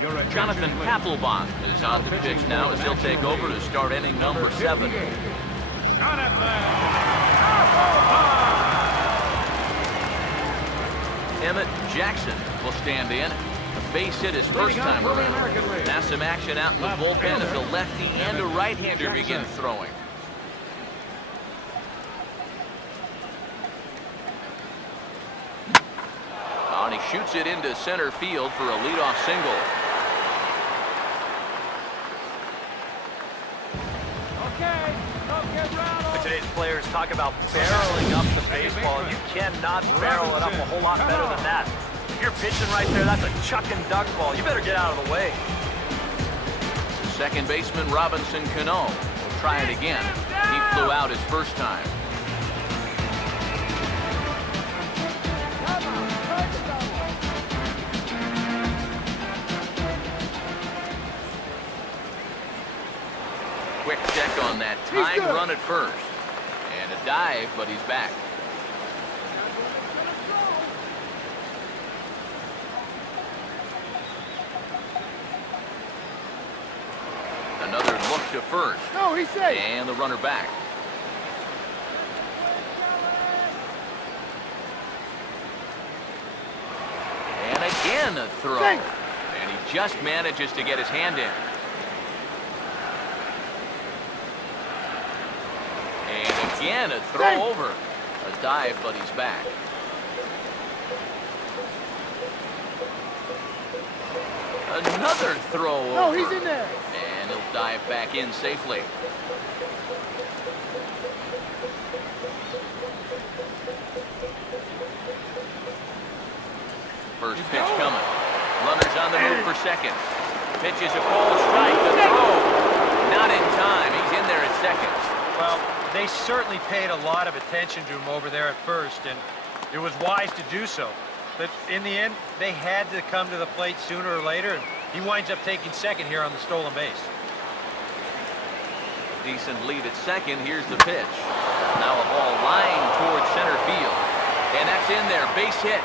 Jonathan Papelbon is on the pitch now as he'll take over to start inning number 7. Emmett Jackson will stand in. A base hit his first time around. Now some action out in the bullpen as a lefty and a right-hander begin throwing. And he shoots it into center field for a leadoff single. Today's players talk about barreling up the baseball. You cannot barrel it up a whole lot better than that. If you're pitching right there, that's a chuck and duck ball. You better get out of the way. Second baseman Robinson Cano will try it again. He flew out his first time. Quick check on that timed run at first. And a dive, but he's back. Another look to first. No, he's safe. And the runner back. And again a throw. Safe. And he just manages to get his hand in. And again a throw Safe. over. A dive, but he's back. Another throw No, over. he's in there. And he'll dive back in safely. First pitch coming. Runners on the move for second. Pitch is a cold strike. The throw. Not in time. He's in there at second. Well, they certainly paid a lot of attention to him over there at first, and it was wise to do so. But in the end, they had to come to the plate sooner or later, and he winds up taking second here on the stolen base. Decent lead at second. Here's the pitch. Now a ball lying towards center field. And that's in there. Base hit.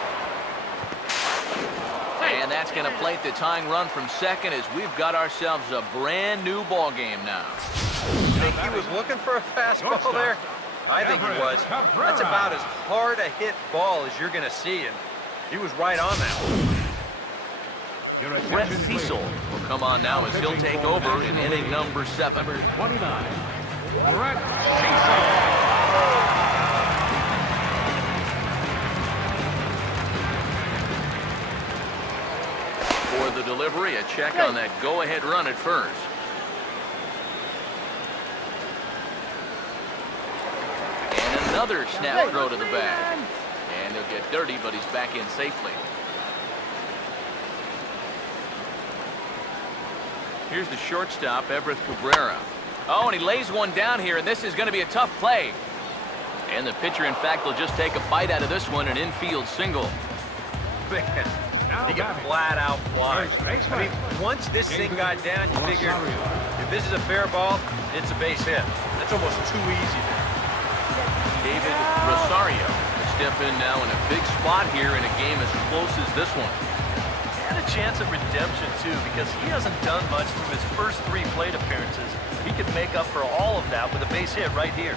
And that's going to plate the tying run from second as we've got ourselves a brand new ball game now. Think he was looking for a fastball there? I think he was. That's about as hard a hit ball as you're going to see, and he was right on that one. Brett Cecil will come on now as he'll take over in inning number 7. Number 29, Brett Cecil. For the delivery, a check on that go-ahead run at first. And another snap throw to the bag. And he'll get dirty, but he's back in safely. Here's the shortstop, Everett Cabrera. Oh, and he lays one down here, and this is going to be a tough play. And the pitcher, in fact, will just take a bite out of this one, an infield single. Man, he got flat out fly. I mean, once this thing got down, you figure if this is a fair ball, it's a base hit. That's almost too easy there. David Rosario will step in now in a big spot here in a game as close as this one. And a chance of redemption, too, because he hasn't done much through his first 3 plate appearances. He could make up for all of that with a base hit right here.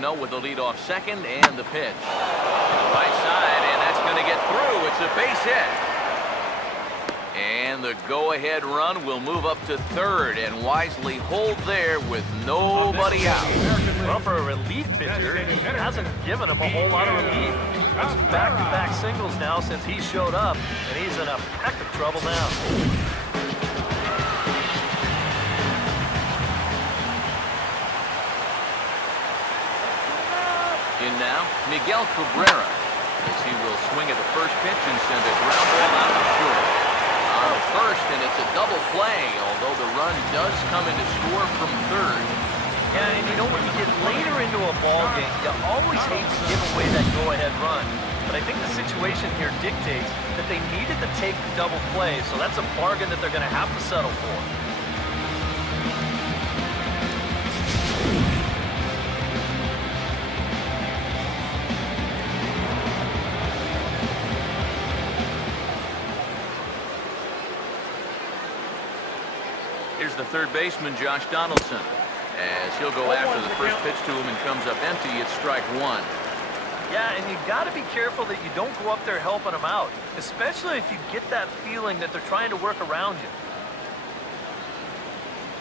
2-0 with the lead off second and the pitch. To the right side, and that's going to get through. It's a base hit. And the go-ahead run will move up to third and wisely hold there with nobody out. Well, for a relief pitcher, he hasn't given him a whole lot of relief. That's back-to-back singles now since he showed up, and he's in a heck of trouble now. In now, Miguel Cabrera, as he will swing at the first pitch and send a ground ball out to short. On the first, and it's a double play, although the run does come in to score from third. Yeah, and you know, when you get later into a ball game, you always hate to give away that go-ahead run. But I think the situation here dictates that they needed to take the double play, so that's a bargain that they're going to have to settle for. Here's the third baseman, Josh Donaldson, as he'll go after the first pitch to him and comes up empty. It's strike one. Yeah, and you got to be careful that you don't go up there helping them out, especially if you get that feeling that they're trying to work around you.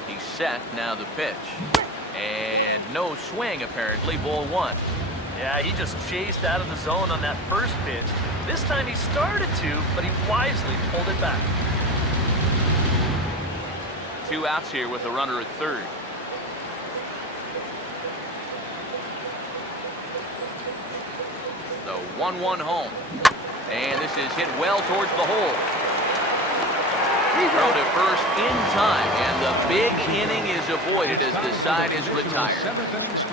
He's set, now the pitch. And no swing, apparently, ball one. Yeah, he just chased out of the zone on that first pitch. This time he started to, but he wisely pulled it back. 2 outs here with a runner at third. The 1-1 home. And this is hit well towards the hole. Throw to first in time, and the big inning is avoided as the side is retired.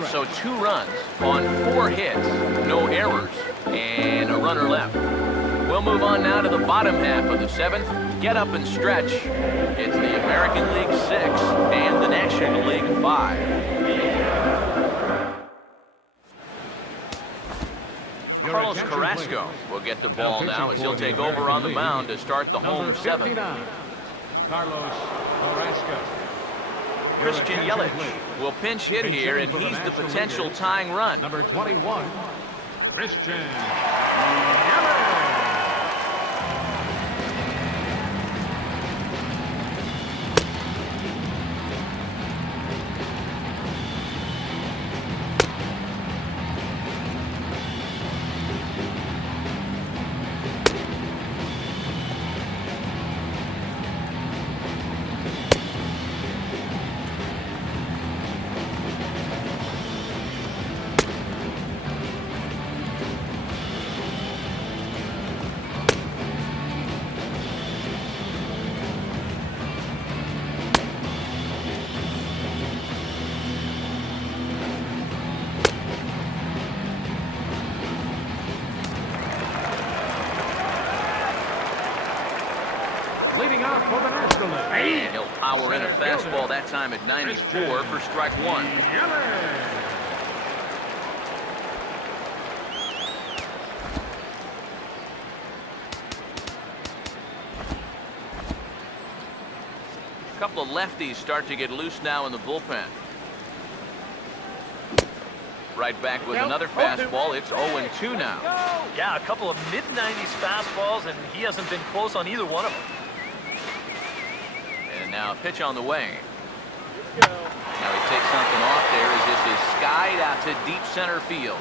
So 2 runs on 4 hits, no errors, and a runner left. We'll move on now to the bottom half of the 7th. Get up and stretch. It's the American League 6 and the National League 5. Carlos Carrasco will get the ball now as he'll take over on the mound to start the home 7th. Carlos Carrasco. Christian Yelich will pinch hit here, and he's the potential tying run. Number 21, Christian Yelich. Leading off for the National League. And he'll power in a fastball that time at 94 for strike one. A couple of lefties start to get loose now in the bullpen. Right back with another fastball. It's 0-2 now. Yeah, a couple of mid-90s fastballs, and he hasn't been close on either one of them. And now a pitch on the way. Now he takes something off there as this is skied out to deep center field.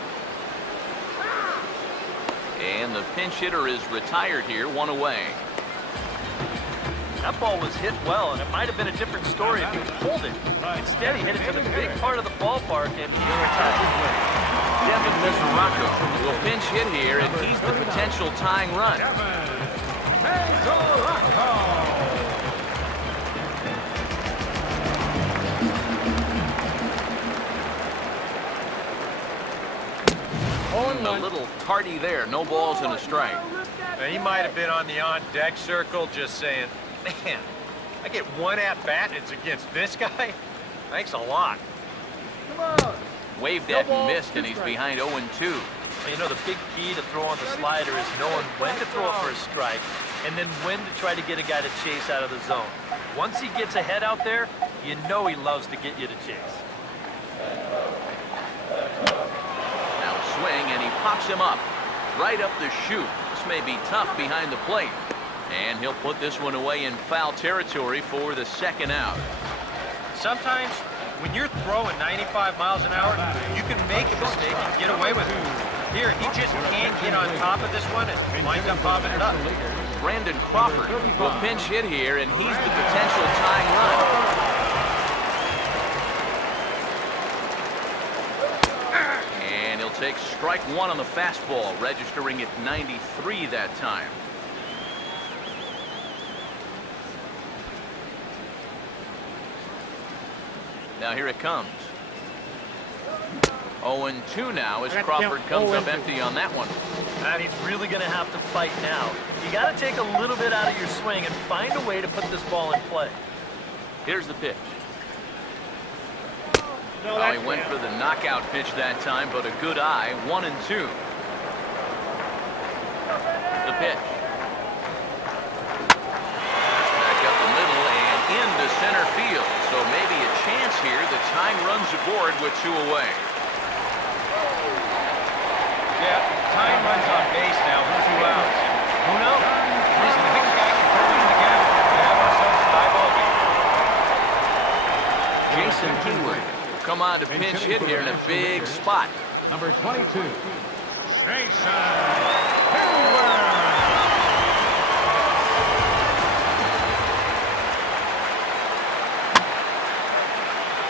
And the pinch hitter is retired here, 1 away. That ball was hit well, and it might have been a different story if he pulled it. Instead, he hit it to the big part of the ballpark, and he retired. Devin Mesoraco will pinch hit here, and he's the potential tying run. A little tardy there. No balls and a strike. Now, he might have been on the on-deck circle just saying, man, I get 1 at-bat, it's against this guy? Thanks a lot. Waved at and missed, and he's behind 0-2. Well, you know, the big key to throw on the slider is knowing when to throw it for a strike and then when to try to get a guy to chase out of the zone. Once he gets ahead out there, you know he loves to get you to chase. pops him up. Right up the chute. This may be tough behind the plate. And he'll put this one away in foul territory for the second out. Sometimes when you're throwing 95 miles an hour, you can make a mistake and get away with it. Here, he just can't get on top of this one and wind up popping it up. Brandon Crawford will pinch hit here, and he's the potential tying run. And he'll take strike one on the fastball, registering at 93 that time. Now here it comes. 0-2 now as Crawford comes up empty on that one. And he's really going to have to fight now. You got to take a little bit out of your swing and find a way to put this ball in play. Here's the pitch. Well, he went for the knockout pitch that time, but a good eye. 1-2. The pitch. Back up the middle and into center field. So maybe a chance here. The tying runs aboard with 2 away. Yeah, tying runs on base now with 2 outs. Who knows? This next guy can throw it again and have ourselves a tie ball game. Jason Hayward will come on to pinch hit here in a big spot. Number 22, Jason Hayward.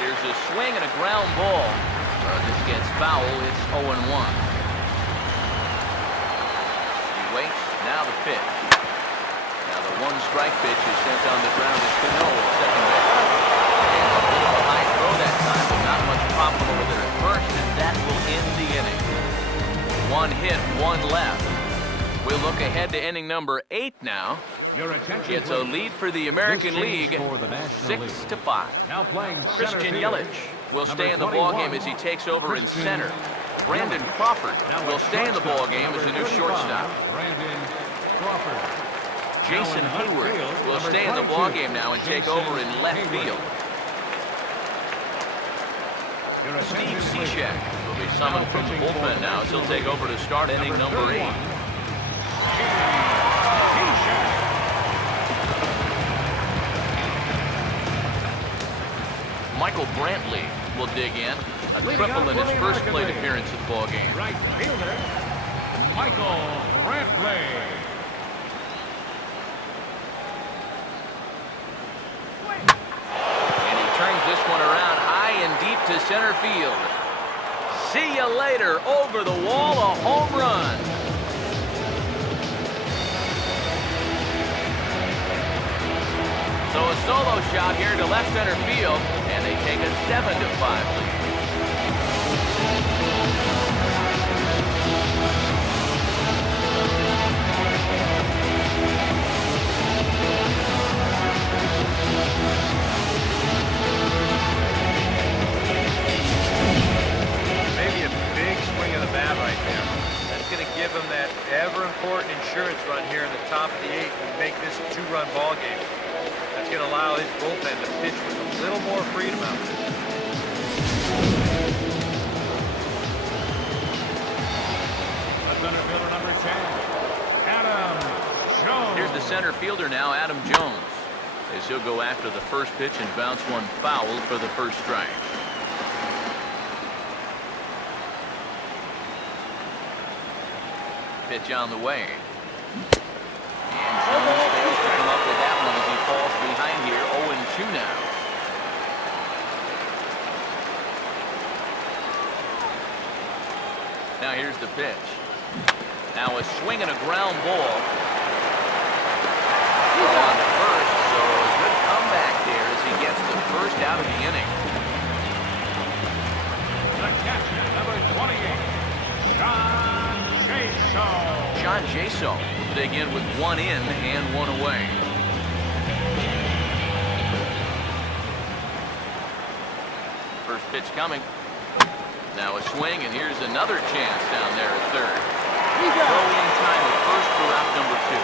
There's a swing and a ground ball. This gets foul. It's 0-1. Waits, now the pitch. Now the 1-strike pitch is sent on the ground to Cano at second base. And a bit of a high throw that time, but not much problem over there at first, and that will end the inning. 1 hit, 1 left. We'll look ahead to inning number 8 now. It's a lead for the American League, 6-5. Now playing Christian Yelich will stay in the ballgame as he takes over in center. Brandon Crawford will stay in the ballgame as the new shortstop. Brandon Crawford. Jason Hayward will stay in the ballgame now and take over in left field. Steve Cishek will be summoned from the bullpen now as he'll take over to start inning number 8. Michael Brantley will dig in. A triple in his first plate appearance at the ballgame. Right fielder, Michael Brantley. And he turns this one around high and deep to center field. See you later. Over the wall, a home run. So a solo shot here to left center field, and they take a 7-5 lead. Maybe a big swing of the bat right there. That's going to give him that ever-important insurance run here in the top of the 8th and make this a 2-run ball game. That's going to allow his bullpen to pitch with a little more freedom out there. Center fielder number 10, Adam Jones. Here's the center fielder now, Adam Jones, as he'll go after the first pitch and bounce one foul for the first strike. Pitch on the way. And Jones fails to come up with that one as he falls behind here. 0-2 now. Now here's the pitch. Now a swing and a ground ball. On to first, so a good comeback there as he gets the first out of the inning. The catcher, number 28, John Jaso. John Jaso will dig in with 1 in and 1 away. First pitch coming. Now a swing, and here's another chance down there at third. Throw in time at first for out number 2.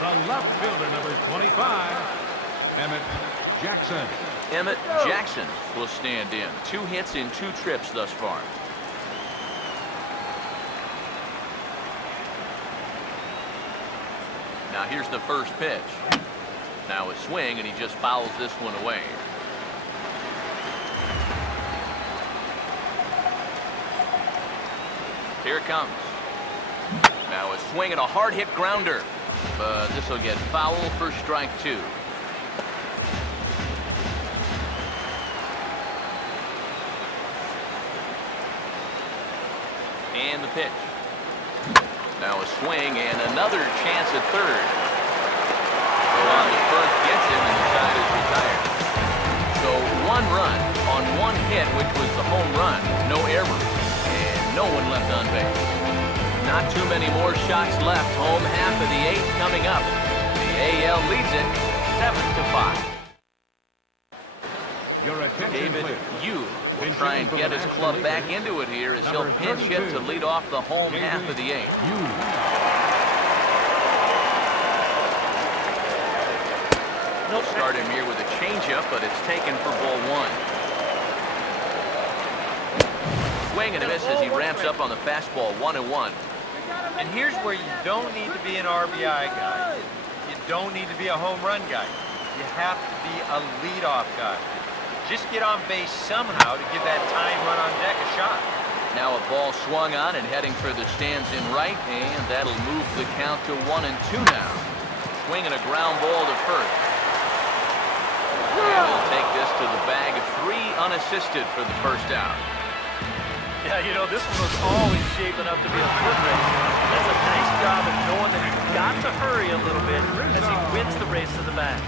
The left fielder, number 25, Emmett Jackson. Emmett Jackson will stand in. 2 hits in 2 trips thus far. Now here's the first pitch. Now a swing, and he just fouls this one away. Here it comes. Now a swing and a hard hit grounder. But this will get foul for strike 2. And the pitch. Now a swing and another chance at third. On to first gets him, and the side is retired. So 1 run on 1 hit, which was the home run. No errors and no one left on base. Not too many more shots left. Home half of the 8th coming up. The AL leads it 7-5. Your attention, David please. Yu will try and get his club back into it here as he'll pinch hit to lead off the home half of the 8th. He'll start him here with a changeup, but it's taken for ball 1. Swing and a miss as he ramps up on the fastball. 1-1. And here's where you don't need to be an RBI guy. You don't need to be a home run guy. You have to be a leadoff guy. Just get on base somehow to give that tying run on deck a shot. Now a ball swung on and heading for the stands in right, and that'll move the count to 1-2 now. Swing and a ground ball to first. And he'll take this to the bag of 3 unassisted for the first out. Yeah, you know, this one was always shaping up to be a foot race. That's a nice job of knowing that he's got to hurry a little bit as he wins the race to the bag.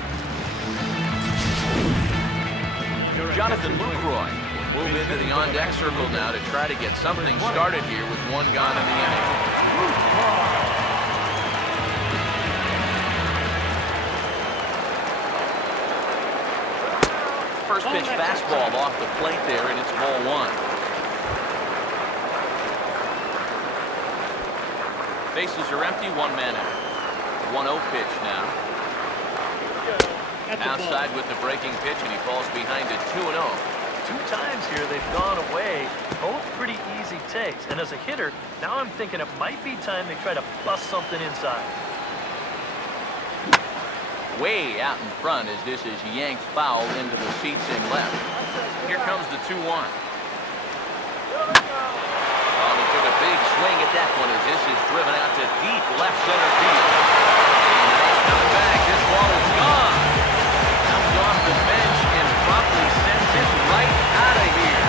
Jonathan Lucroy will move into the on-deck circle now to try to get something started here with 1 gone in the inning. First pitch fastball off the plate there, and it's ball 1. Bases are empty, 1 man out. 1-0 pitch now. Outside with the breaking pitch, and he falls behind it 2-0. 2 times here they've gone away, both pretty easy takes. And as a hitter, now I'm thinking it might be time they try to bust something inside. Way out in front as this is yanked foul into the seats in left. Here comes the 2-1. Oh, he took a big swing at that one as this is driven out to deep left center field. And he's coming back. This ball is gone. Comes off the bench and promptly sends it right out of here.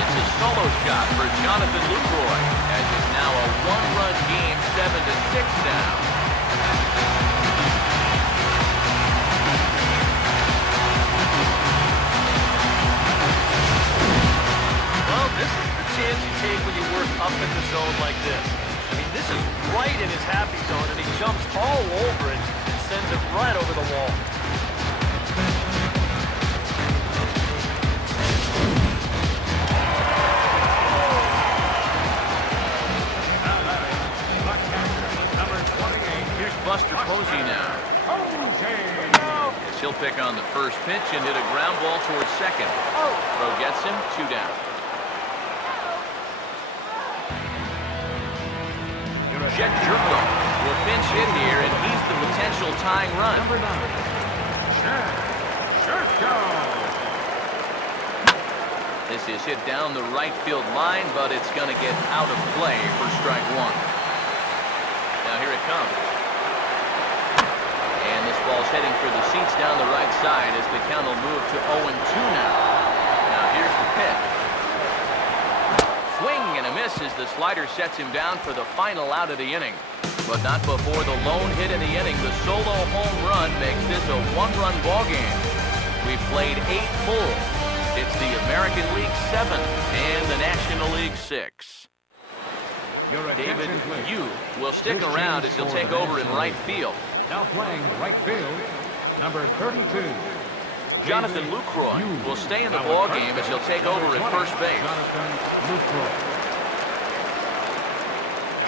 It's a solo shot for Jonathan Lucroy, as it's now a 1-run game, 7-6 now. Well, this is the chance you take when you work up in the zone like this. I mean, this is right in his happy zone, and he jumps all over it and sends it right over the wall. Here's Buster Posey now. As he'll pick on the first pitch and hit a ground ball towards second. Throw gets him, 2 down. Jet Jerko will pinch hit here, and he's the potential tying run. Number 9, Jerko. This is hit down the right field line, but it's going to get out of play for strike 1. Now here it comes. And this ball's heading for the seats down the right side as the count will move to 0-2 now. Now here's the pitch. Swing and a miss as the slider sets him down for the final out of the inning. But not before the lone hit in the inning. The solo home run makes this a 1-run ball game. We've played 8 full. It's the American League 7 and the National League 6. David Yu will stick around as he'll take over in right field. Now playing right field, number 32. Jonathan Lucroy will stay in the ball game as he'll take over at first base. Jonathan Lucroy.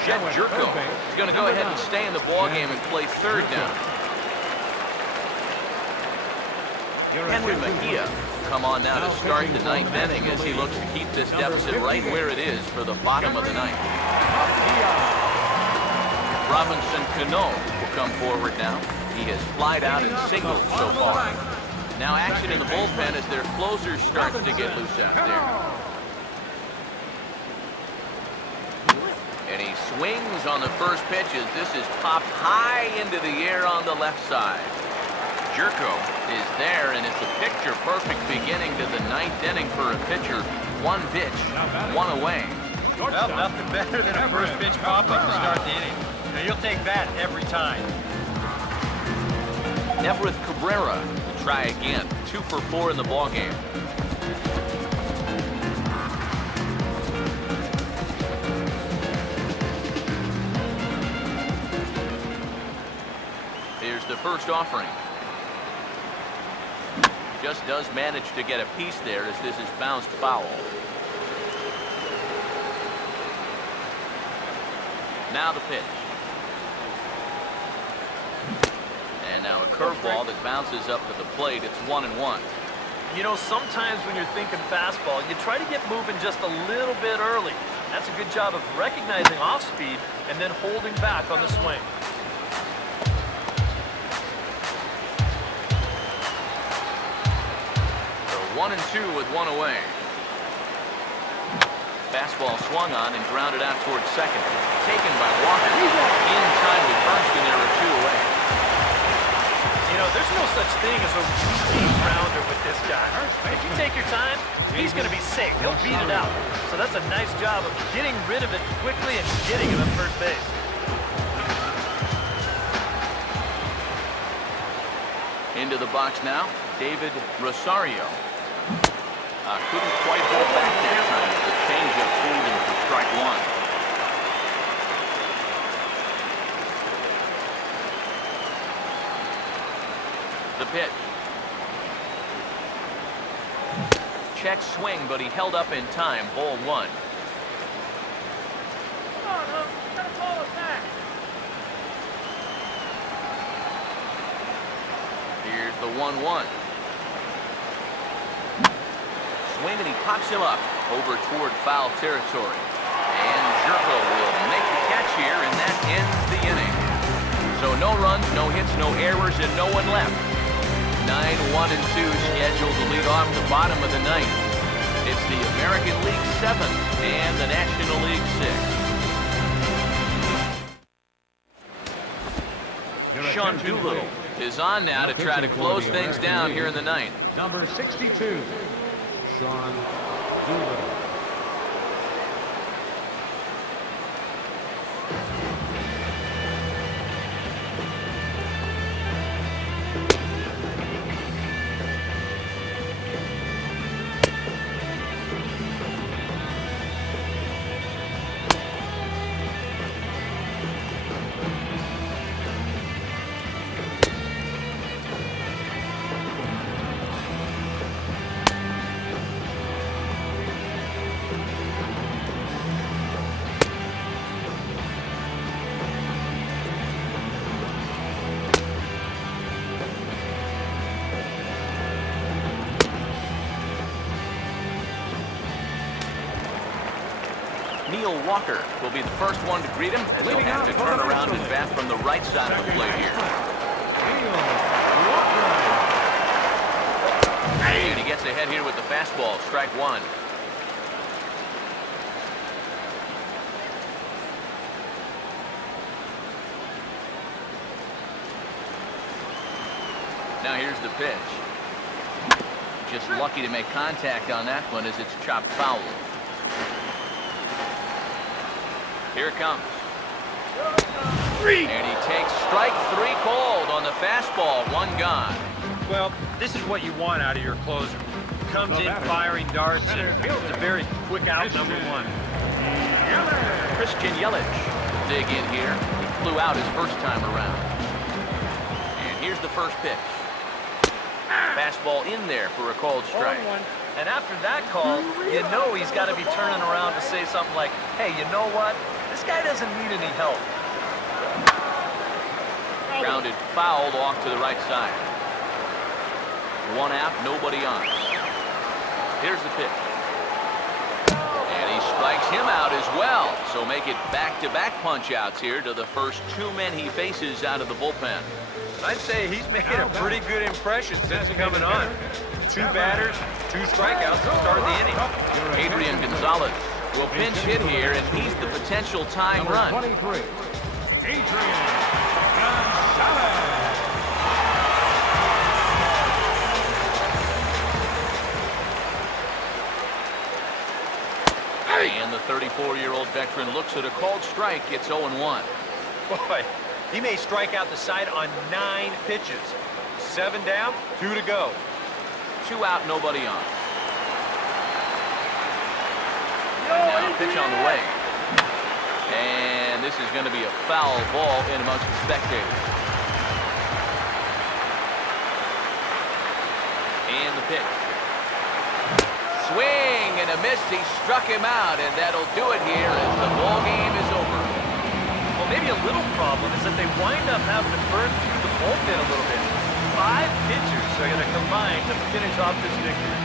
Jed Jerko is going to go ahead and stay in the ballgame and play third down. Henry Mejia come on now to start the ninth inning as he looks to keep this deficit right where it is for the bottom of the ninth. Robinson Cano will come forward now. He has flied out and singled so far. Now action in the bullpen as their closer starts to get loose out there. And he swings on the first pitch as this is popped high into the air on the left side. Jerko is there, and it's a picture-perfect beginning to the ninth inning for a pitcher. One pitch, one away. Well, nothing better than a first pitch pop-up to start the inning. Now, you'll take that every time. Everett Cabrera will try again. 2 for 4 in the ballgame. Here's the first offering. Just does manage to get a piece there as this is bounced foul. Now the pitch. And now a curveball that bounces up to the plate. It's 1-1. You know, sometimes when you're thinking fastball, you try to get moving just a little bit early. That's a good job of recognizing off speed and then holding back on the swing. So 1-2 with one away. Fastball swung on and grounded out towards second. Taken by Walker. In time with Bernstein, there are 2 away. You know, there's no such thing as a routine rounder with this guy. If you take your time, he's going to be safe. He'll beat it out. So that's a nice job of getting rid of it quickly and getting him at first base. Into the box now, David Rosario. Couldn't quite hold back that time. The changeup fooled him for strike 1. The pitch. Check swing, but he held up in time. Ball 1. Come on, Hum. Gotta call it back. Here's the 1-1. Swing, and he pops him up over toward foul territory. And Jerko will make the catch here, and that ends the inning. So no runs, no hits, no errors, and no one left. 9-1-2 scheduled to lead off the bottom of the ninth. It's the American League 7 and the National League 6. Sean Doolittle is on now to try to close things down here in the ninth. Number 62, Sean Doolittle. Neil Walker will be the first one to greet him as he'll have to turn around and bat from the right side of the plate here. And he gets ahead here with the fastball, strike 1. Now here's the pitch. Just lucky to make contact on that one as it's chopped foul. Here it comes. And he takes strike 3 called on the fastball. 1 gone. Well, this is what you want out of your closer. Comes in firing darts, and it's a very quick out, number 1. Christian Yelich dig in here. He flew out his first time around. And here's the first pitch. Fastball in there for a called strike. And after that call, you know he's got to be turning around to say something like, hey, you know what? This This guy doesn't need any help. Grounded fouled off to the right side. One out, nobody on. Here's the pitch. And he strikes him out as well. So make it back-to-back punch-outs here to the first two men he faces out of the bullpen. I'd say he's made a pretty good impression since coming on. 2 batters, 2 strikeouts to start the inning. Adrian Gonzalez will pinch hit here, and he's the potential tying Number run. 23, Adrian Gonzalez. And the 34-year-old veteran looks at a called strike. It's 0-1. Boy, he may strike out the side on 9 pitches. 7 down, 2 to go. 2 out, nobody on. And now a pitch on the way. And this is going to be a foul ball in amongst the spectators. And the pitch. Swing and a miss. He struck him out, and that'll do it here as the ball game is over. Well, maybe a little problem is that they wind up having to burn through the bullpen a little bit. 5 pitchers are going to combine to finish off this victory.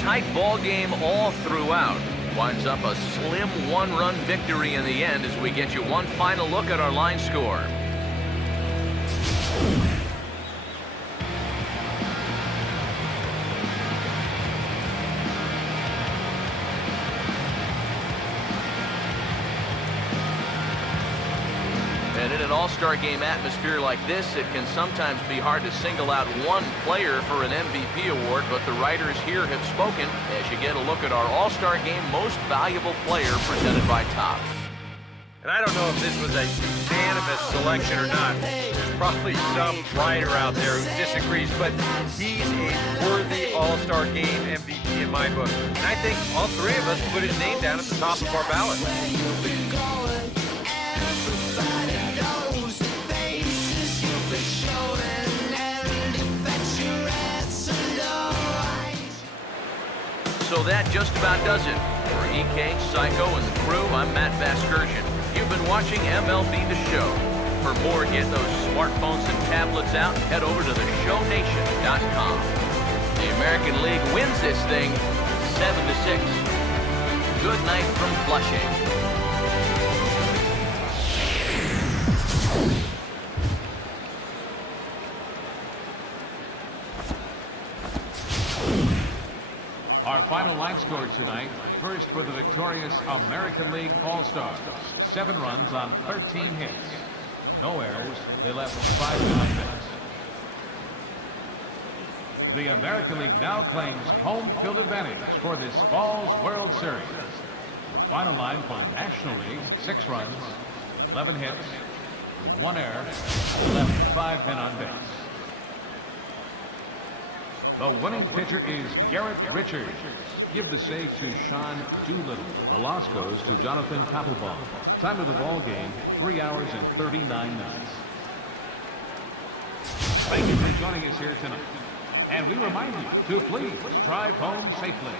Tight ball game all throughout. Winds up a slim 1-run victory in the end as we get you one final look at our line score. And in an all-star game atmosphere like this, it can sometimes be hard to single out one player for an MVP award, but the writers here have spoken as you get a look at our all-star game most valuable player presented by Topps. And I don't know if this was a unanimous selection or not. There's probably some writer out there who disagrees, but he's a worthy All-Star Game MVP in my book. And I think all 3 of us put his name down at the top of our ballot. So that just about does it. For EK, Psycho, and the crew, I'm Matt Vasgersian. You've been watching MLB The Show. For more, get those smartphones and tablets out and head over to theshownation.com. The American League wins this thing 7-6. Good night from Flushing. Our final line score tonight, first for the victorious American League All-Stars. 7 runs on 13 hits. No errors. They left 5 unhits. The American League now claims home field advantage for this fall's World Series. The final line for the National League, 6 runs, 11 hits, with 1 error. They left 5 men on base. The winning pitcher is Garrett Richards. Give the save to Sean Doolittle. The loss goes to Jonathan Papelbon. Time of the ball game, 3 hours and 39 minutes. Thank you for joining us here tonight. And we remind you to please drive home safely.